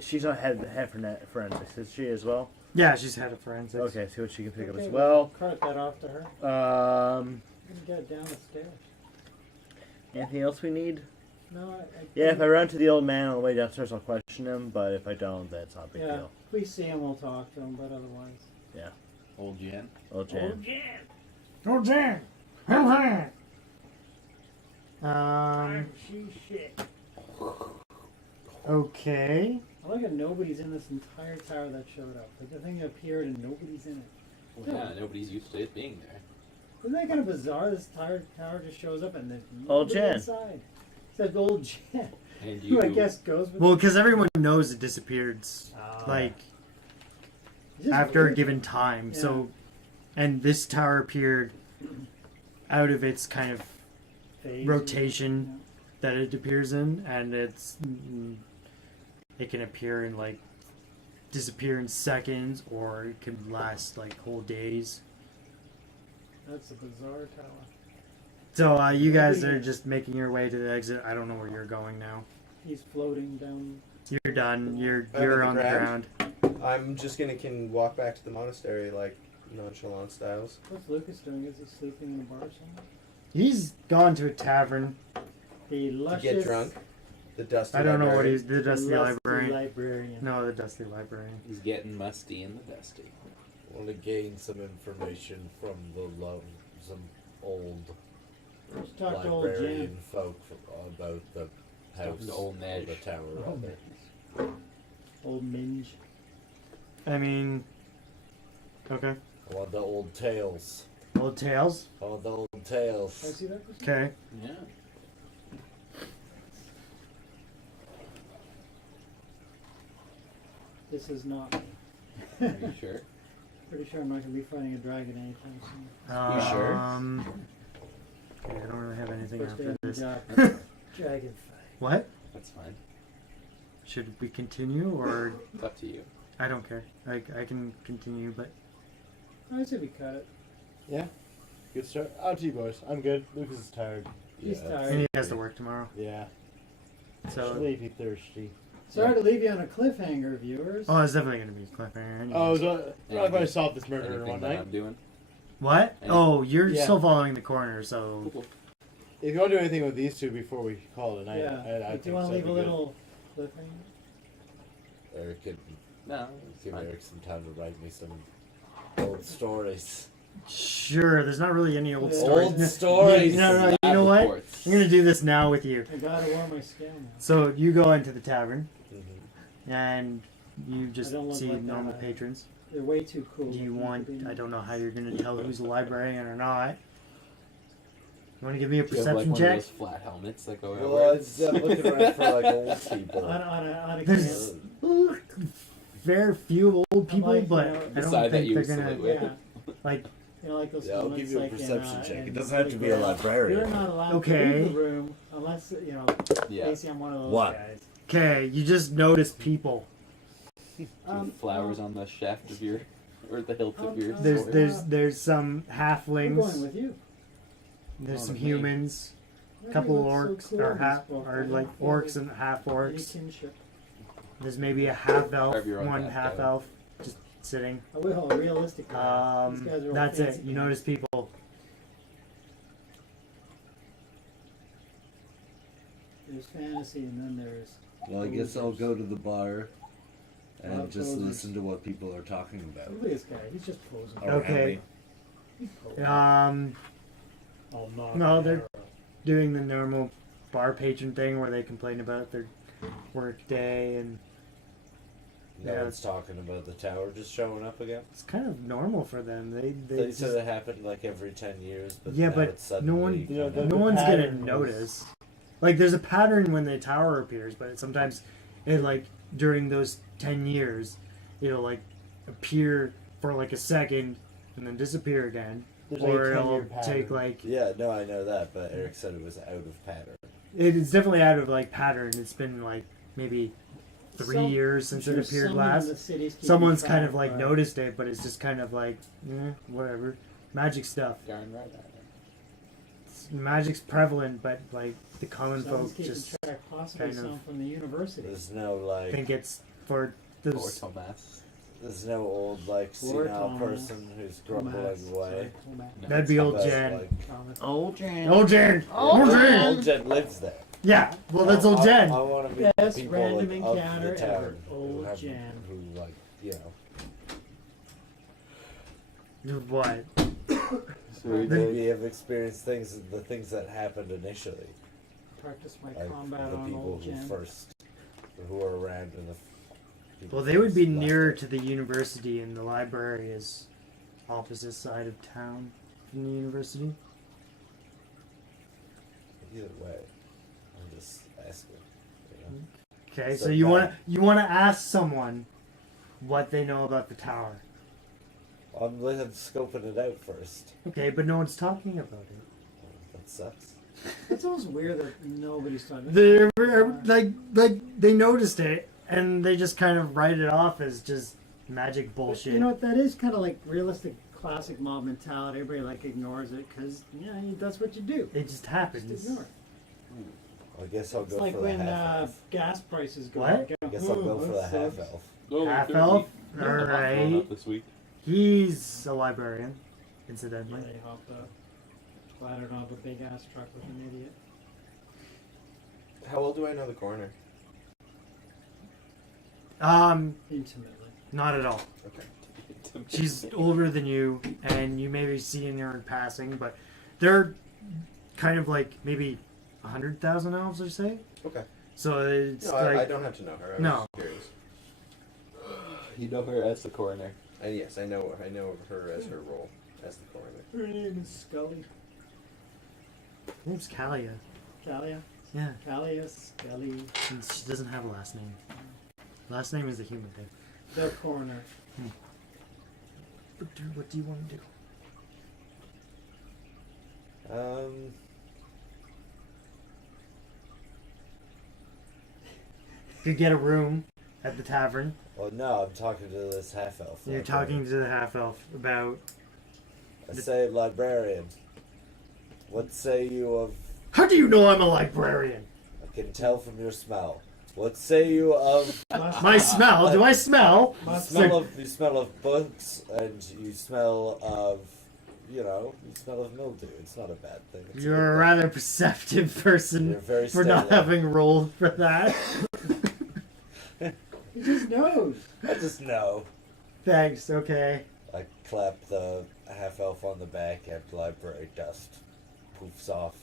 She's not head for forensics, is she as well? Yeah, she's head of forensics. Okay, see what she can pick up Okay, as well. Cart that off to her. Um, You can get down the stairs. anything else we need? No, Yeah, if I run to the old man on the way downstairs, I'll question him. But if I don't, that's not a big yeah, deal. if we see him, we'll talk to him. But otherwise, Old Jen. Old Jan. Oh, Jan! she shit. Okay. I like that nobody's in this entire tower that showed up. Like the thing appeared and nobody's in it. Well, yeah, nobody's used to it being there. Isn't that kind of bizarre? This tower just shows up and then Old nobody Jen. inside. Except old Jen, And who you, I guess goes with. Well, because everyone knows it disappeared, like, It's just after a weird. given time. Yeah. So, and this tower appeared out of its kind of Phase. rotation that it appears in, and it can appear in like disappear in seconds, or it can last like whole days. That's a bizarre tower. So you guys are just making your way to the exit. I don't know where you're going now. He's floating down. You're done. You're I'm at the on the ground. ground. I'm just gonna can walk back to the monastery like nonchalant styles. What's Lucas doing? Is he sleeping in a bar somewhere? He's gone to a tavern. The To luscious. get drunk. The dusty. I don't know what librarian. he's the dusty librarian. librarian. No, the dusty librarian. he's getting musty in the dusty. Want to gain some information from some old Let's talk to old librarian Jan. folk about the Talking house, to old or Ned. the tower, Old rather. Old Minge. I mean, okay. I want the old tales. Old tales. I want the old Can I tales. see that? Okay. Yeah. This is not me. Are you sure? Pretty sure I'm not going to be fighting a dragon anytime soon. You sure? Yeah, I don't really have anything First day after on the this. job. Dragon fight. What? That's fine. Should we continue, or It's up to you. I don't care. I can continue, but I say we cut it. Good start. Out to you, boys. I'm good. Lucas is tired. He's Yeah. tired. he has to work tomorrow. Yeah. So, Sleepy, thirsty. Sorry to leave you on a cliffhanger, viewers. oh, it's definitely gonna be a cliffhanger. anyways. Oh, so Yeah, I solved this murder in Anything one that night. I'm doing? What? Any- Oh, you're Yeah. still following the corner, so If you want to do anything with these two before we call it a night, Yeah. I Do you want to leave a little cliffhanger? Eric could No, it's give fine. Eric some time to write me some old stories. sure. There's not really any old Yeah. stories. Old stories. No, you Lab know what? reports. I'm gonna do this now with you. I gotta wear my scale now. So you go into the tavern, Mm-hmm. and You I just don't look see like normal that. patrons. They're way too cool. Do you looking want? to be- I don't know how you're gonna tell who's a librarian or not. You want to give me a Do you have, like, perception one of check? those flat helmets that go Well, over? I'm looking around for like old people. On a There's camera. very few old people, like, but you know, I The don't side that think you they're used to gonna live with. Yeah. like. You know, like those Yeah, I'll helmets, give you a like perception check. in It doesn't have to be a You're librarian. not allowed Okay. to leave the room unless, you know, Yeah. Casey, I'm one of those What? guys. Okay, you just notice people. Flowers on the shaft of your, or the hilt of your There's sword. there's some We're halflings. going with you. There's Oh, some me. humans. Yeah, Couple that's so orcs cool, or these half folk. or I like don't feel orcs any- and half any orcs. kinship. There's maybe a half elf, Carve your own one half half elf. elf, just sitting. I will, realistically. These guys are all That's it. fancy You guys. notice people. There's fantasy and then there's. Well, I guess I'll go to the bar and Love just posers. listen to what people are talking about. Look at this guy. He's just posing. Around Okay. me. He's posing. Oh, knock no, an they're- arrow. Doing doing the normal bar patron thing where they complain about their work day, and No Yeah. one's talking about the tower just showing up again. it's kind of normal for them. They They said just, it happened like every 10 years, but Yeah, now but it's suddenly no one- kinda- the no one's gonna pattern was- notice. Like, there's a pattern when the tower appears, but sometimes it like during those 10 years, it'll like appear for like a second and then disappear again, There's like a or 10-year it'll take pattern. like Yeah, no, I know that, but Eric said it was out of pattern. it's definitely out of like pattern. It's been like maybe 3 years I'm since sure it appeared someone in last. the city's keeping Someone's kind track, of like but noticed it, but it's just kind of like, whatever. Magic stuff. Darn right. Magic's prevalent, but like the common someone's folk keeping just track, possibly kind of someone from the university. There's no like, think it's for Or those. Tomas. there's no old like Lord senile Thomas. person who's grumbling away. No. That'd be old But, Jen. like, Old Jen. Old Jen. old Jen lives there. Yeah. Well, that's old Jen. I want to meet Best people random like, encounter of the town ever. who Old have, Jen. who like, you know, What? So we maybe have experienced the things that happened initially, Practice my like combat the on people old who Jen. who were around in the. people Well, they would be first left nearer it. to the university, and the library is opposite side of town from the university. Either way, I'm just asking. You know? Okay, so So you that- wanna ask someone what they know about the tower. I'm scoping it out first. Okay, but no one's talking about it. That sucks. That's almost weird that nobody's talking. They're like they noticed it and they just kind of write it off as just magic bullshit. You know what? That is kind of like realistic, classic mob mentality. Everybody like ignores it because that's what you do. it just Just happens. ignore it. I guess I'll It's go like for the when half elf. gas prices go What? up. I guess I'll go for the half elf. Half elf? Alright. Up this week. He's a librarian, incidentally. They hopped up, splattered off a big ass truck with an idiot. How old do I know the coroner? Intimately. Not at all. Okay. She's older than you, and you may be seeing her in passing, but they're kind of like maybe 100,000 elves, I say. Okay. So it's No, like I don't have to know her. I was No. just curious. You know her as the coroner. And yes, I know her as her role as the coroner. Her name is Scully. her name's Kalia. Kalia. Yeah, Kalia Scully. and she doesn't have a last name. Last name is a human thing. The coroner. But dude, what do you want to do? You could get a room at the tavern. Well, no, I'm talking to this half elf. You're talking to the half elf about. I say, librarian. What say you of? How do you know I'm a librarian? I can tell from your smell. What say you of? My smell? Do I smell? You smell of books, and you smell of, you smell of mildew. It's not a bad thing. It's You're a good thing. rather perceptive person You're very for not stable. having rolled for that. He just knows. I just know. Thanks, okay. I clap the half elf on the back, and library dust poofs off.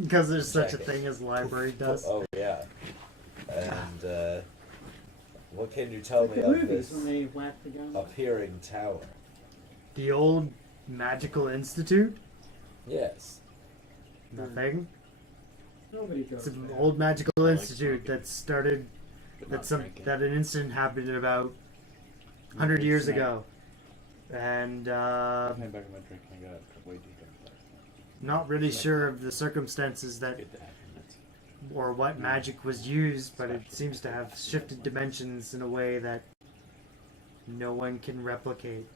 Because there's such a Jacket. thing as library dust. Oh yeah. And What can you tell Like me the of movies this when they whack the gun. appearing tower? The old magical institute? Yes. Nothing. Nobody goes It's an there. old magical I like institute smoking. that started But not drinking. that an incident happened about 100 years ago. And I came back in my drink and I got way too drunk last night. not really sure of the circumstances that Good to have in it. or what magic was used, but it seems to have shifted dimensions in a way that no one can replicate.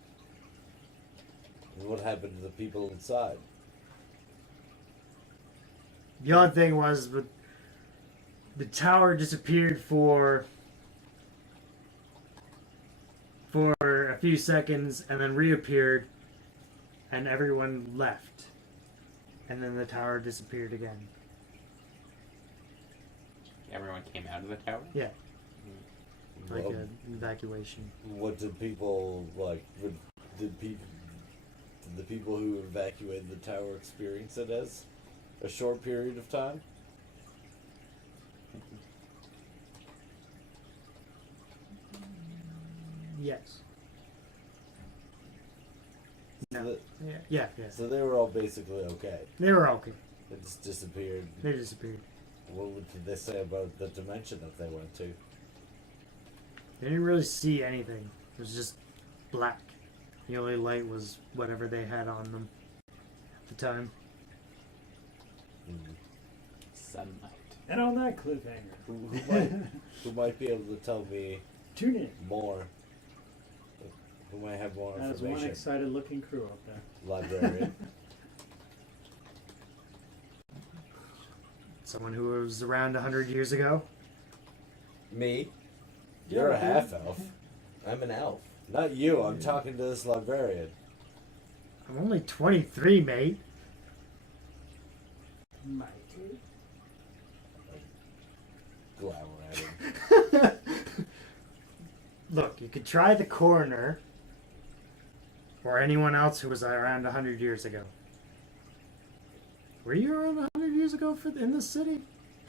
And what happened to the people inside? The odd thing was, but the tower disappeared for a few seconds and then reappeared, and everyone left, and then the tower disappeared again. Everyone came out of the tower? Yeah, like Well, an evacuation. what did people like? Did the people who evacuated the tower experience it as a short period of time? Yes. So, No. Yeah. so they were all basically okay. They were okay. It just disappeared. They disappeared. What did they say about the dimension that they went to? They didn't really see anything. It was just black. The only light was whatever they had on them at the time. Hmm. Sunlight. And on that cliffhanger, Who might be able to tell me tune in. more? Who might have more That is one information? excited looking crew up there. Librarian. Someone who was around 100 years ago. Me? You're a Yeah, half elf. I'm an elf. Not you. I'm talking to this librarian. I'm only 23, mate. Mikey. Glower at him. Look, you could try the coroner or anyone else who was around 100 years ago. Were you around 100 years ago in this city?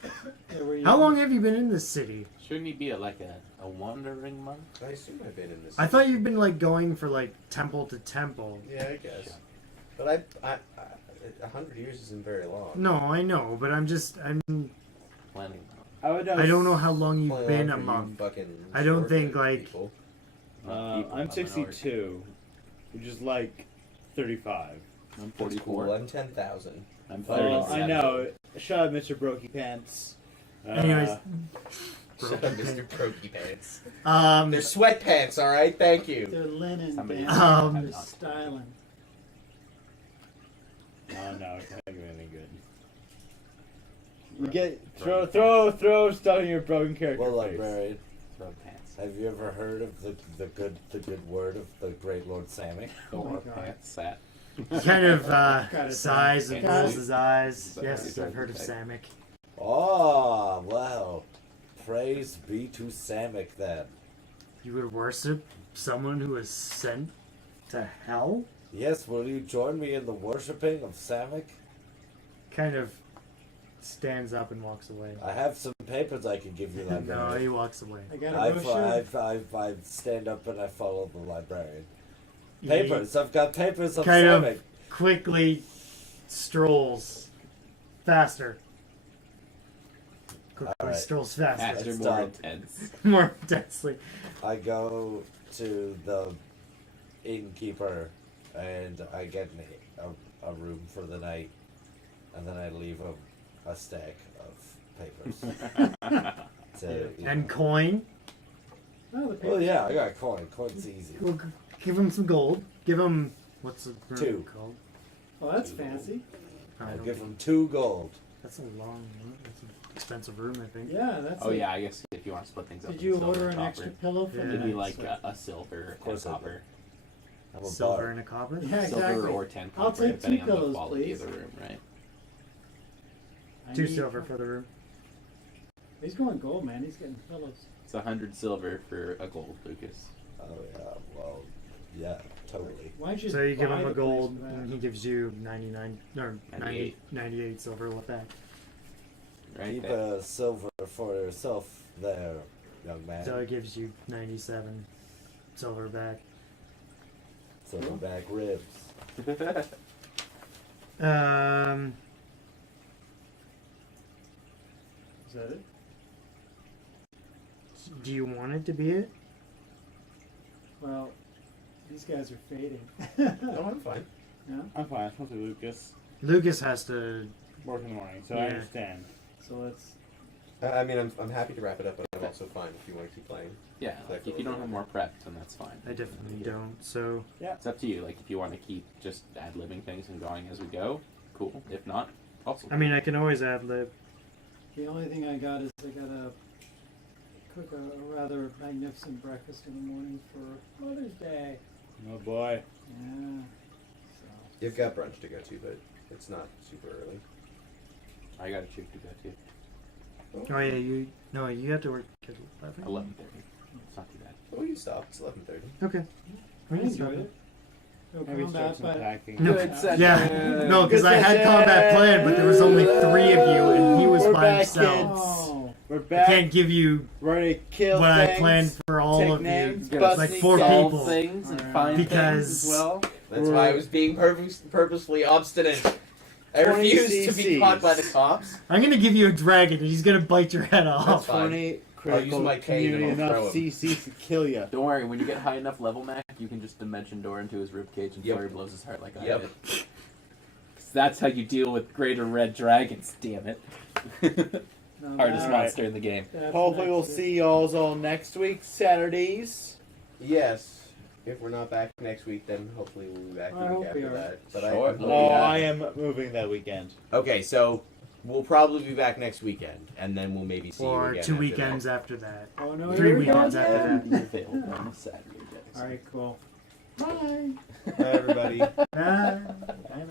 Yeah, were you- How long have you been in this city? Shouldn't he be like a wandering monk? I assume I've been in this. I thought you've been like going for like temple to temple. Yeah, I guess. But I 100 years isn't very long. No, I know, but I'm Planning I would know. I don't know how long you've Only been long a for you monk. fucking I don't short think, lived like- people. I'm 62, which is like 35. I'm That's 44. cool. I'm 10,000. I'm Oh, 37. I know. Shut up, Mr. Brokey Pants. Anyways, Shut up, Mr. Croaky Pants. um, They're sweatpants, all right. Thank you. They're linen, Somebody- Dan. Um, They're styling. Oh no, it's not gonna be anything good. You get throw stuff in your broken character Well, face. librarian, Road pants. have you ever heard of the good word of the great Lord Samick? Oh my Or God. pants sat. he kind of Gotta sighs and say. rolls his eyes. Is that Yes, what you're I've heard of trying Samick. Oh, well, praise be to Samick then. You would worship someone who is sent to hell? Yes, will you join me in the worshipping of Samick? Kind of stands up and walks away. I have some papers I can give you, No, librarian. he walks away. I got a I brochure. stand up and I follow the librarian. He Papers. I've got papers of kind Samick. of quickly strolls faster. Quickly Alright. strolls faster. Faster, It's more done. intense. More intensely. I go to the innkeeper and I get a room for the night, and then I leave him a stack of papers. And coin. Oh, the Well, paper. yeah, I got coin. Coin's easy. We'll give him some gold. Give him what's the room 2. called? Oh, that's fancy. I I'll don't give think- him 2 gold. That's a long. That's an expensive room, I think. Yeah, that's. Oh like- yeah, I guess if you want to split things up. Did in you silver order and an copper, extra pillow for Yeah. the It'd be night? like So- a silver and course I do. copper. I'm a Silver bar. and a copper. Yeah, Silver exactly. or 10 I'll copper, take 2 depending on the pillows, quality please. of the room, right? I 2 need- silver for the room. He's going gold, man. He's getting pillows. It's 100 silver for a gold, Lucas. Oh, yeah, well, yeah, totally. Why don't you So you just give buy him a the place gold, for that? and he gives you 99 or 98. 98 silver with that. Right Keep there. a silver for yourself there, young man. So it gives you 97 silverback. Silverback ribs. Is that it? Do you want it to be it? Well, these guys are fading. No, I'm fine. Yeah. I'm fine. It's mostly Lucas. Lucas has to. Work in the morning, so Yeah. I understand. So let's. I mean, I'm happy to wrap it up, but I'm also fine if you want to keep playing. Yeah, like if you don't have more prep, then that's fine. I definitely don't. So It's up to you. Like if you want to keep just ad-libbing things and going as we go, cool. If not, also. I mean, I can always ad lib. The only thing I got is I gotta cook a rather magnificent breakfast in the morning for Mother's Day. Oh boy. Yeah. So. You've got brunch to go to, but it's not super early. I got a treat to go to. Oh yeah, you have to work at 11. 11:30. It's not too bad. Oh, you stop. It's 11:30. Okay. I enjoyed it. No Maybe combat, start some but packing. No, Good session. yeah, no, because Good I had session. combat planned, but there was only 3 of you, and he was We're by back, himself. kids. oh, We're I back. can't give you We're ready to kill what things. I planned for all take of names, you. bust Like these 4 guys. people. things and Alright. find Because- things as well. That's why I was being purposefully obstinate. I 20 refuse to be CCs. caught by the cops. I'm gonna give you a dragon, and he's gonna bite your head That's off. fine. 20 I'll use critical my cane and community I'll enough throw him. CCs to kill you. Don't worry. When you get high enough level, Mac, you can just dimension door into his ribcage and Yep. fire blows his heart like I Yep. did. 'Cause that's how you deal with greater red dragons. Damn it. no, Hardest that- monster in the game. that's Hopefully we'll next see y'all's all next week, Saturdays. Yes. If we're not back next week, then hopefully we'll be back the I week hope we after are. that. But Sure. I, Oh, I am moving that weekend. Okay, so we'll probably be back next weekend, and then we'll maybe see you Or again 2 after weekends after that. Oh no, 3 here we go weekends after again. that. Be available on Saturday. All right, cool. that. Bye, everybody. Bye. Bye.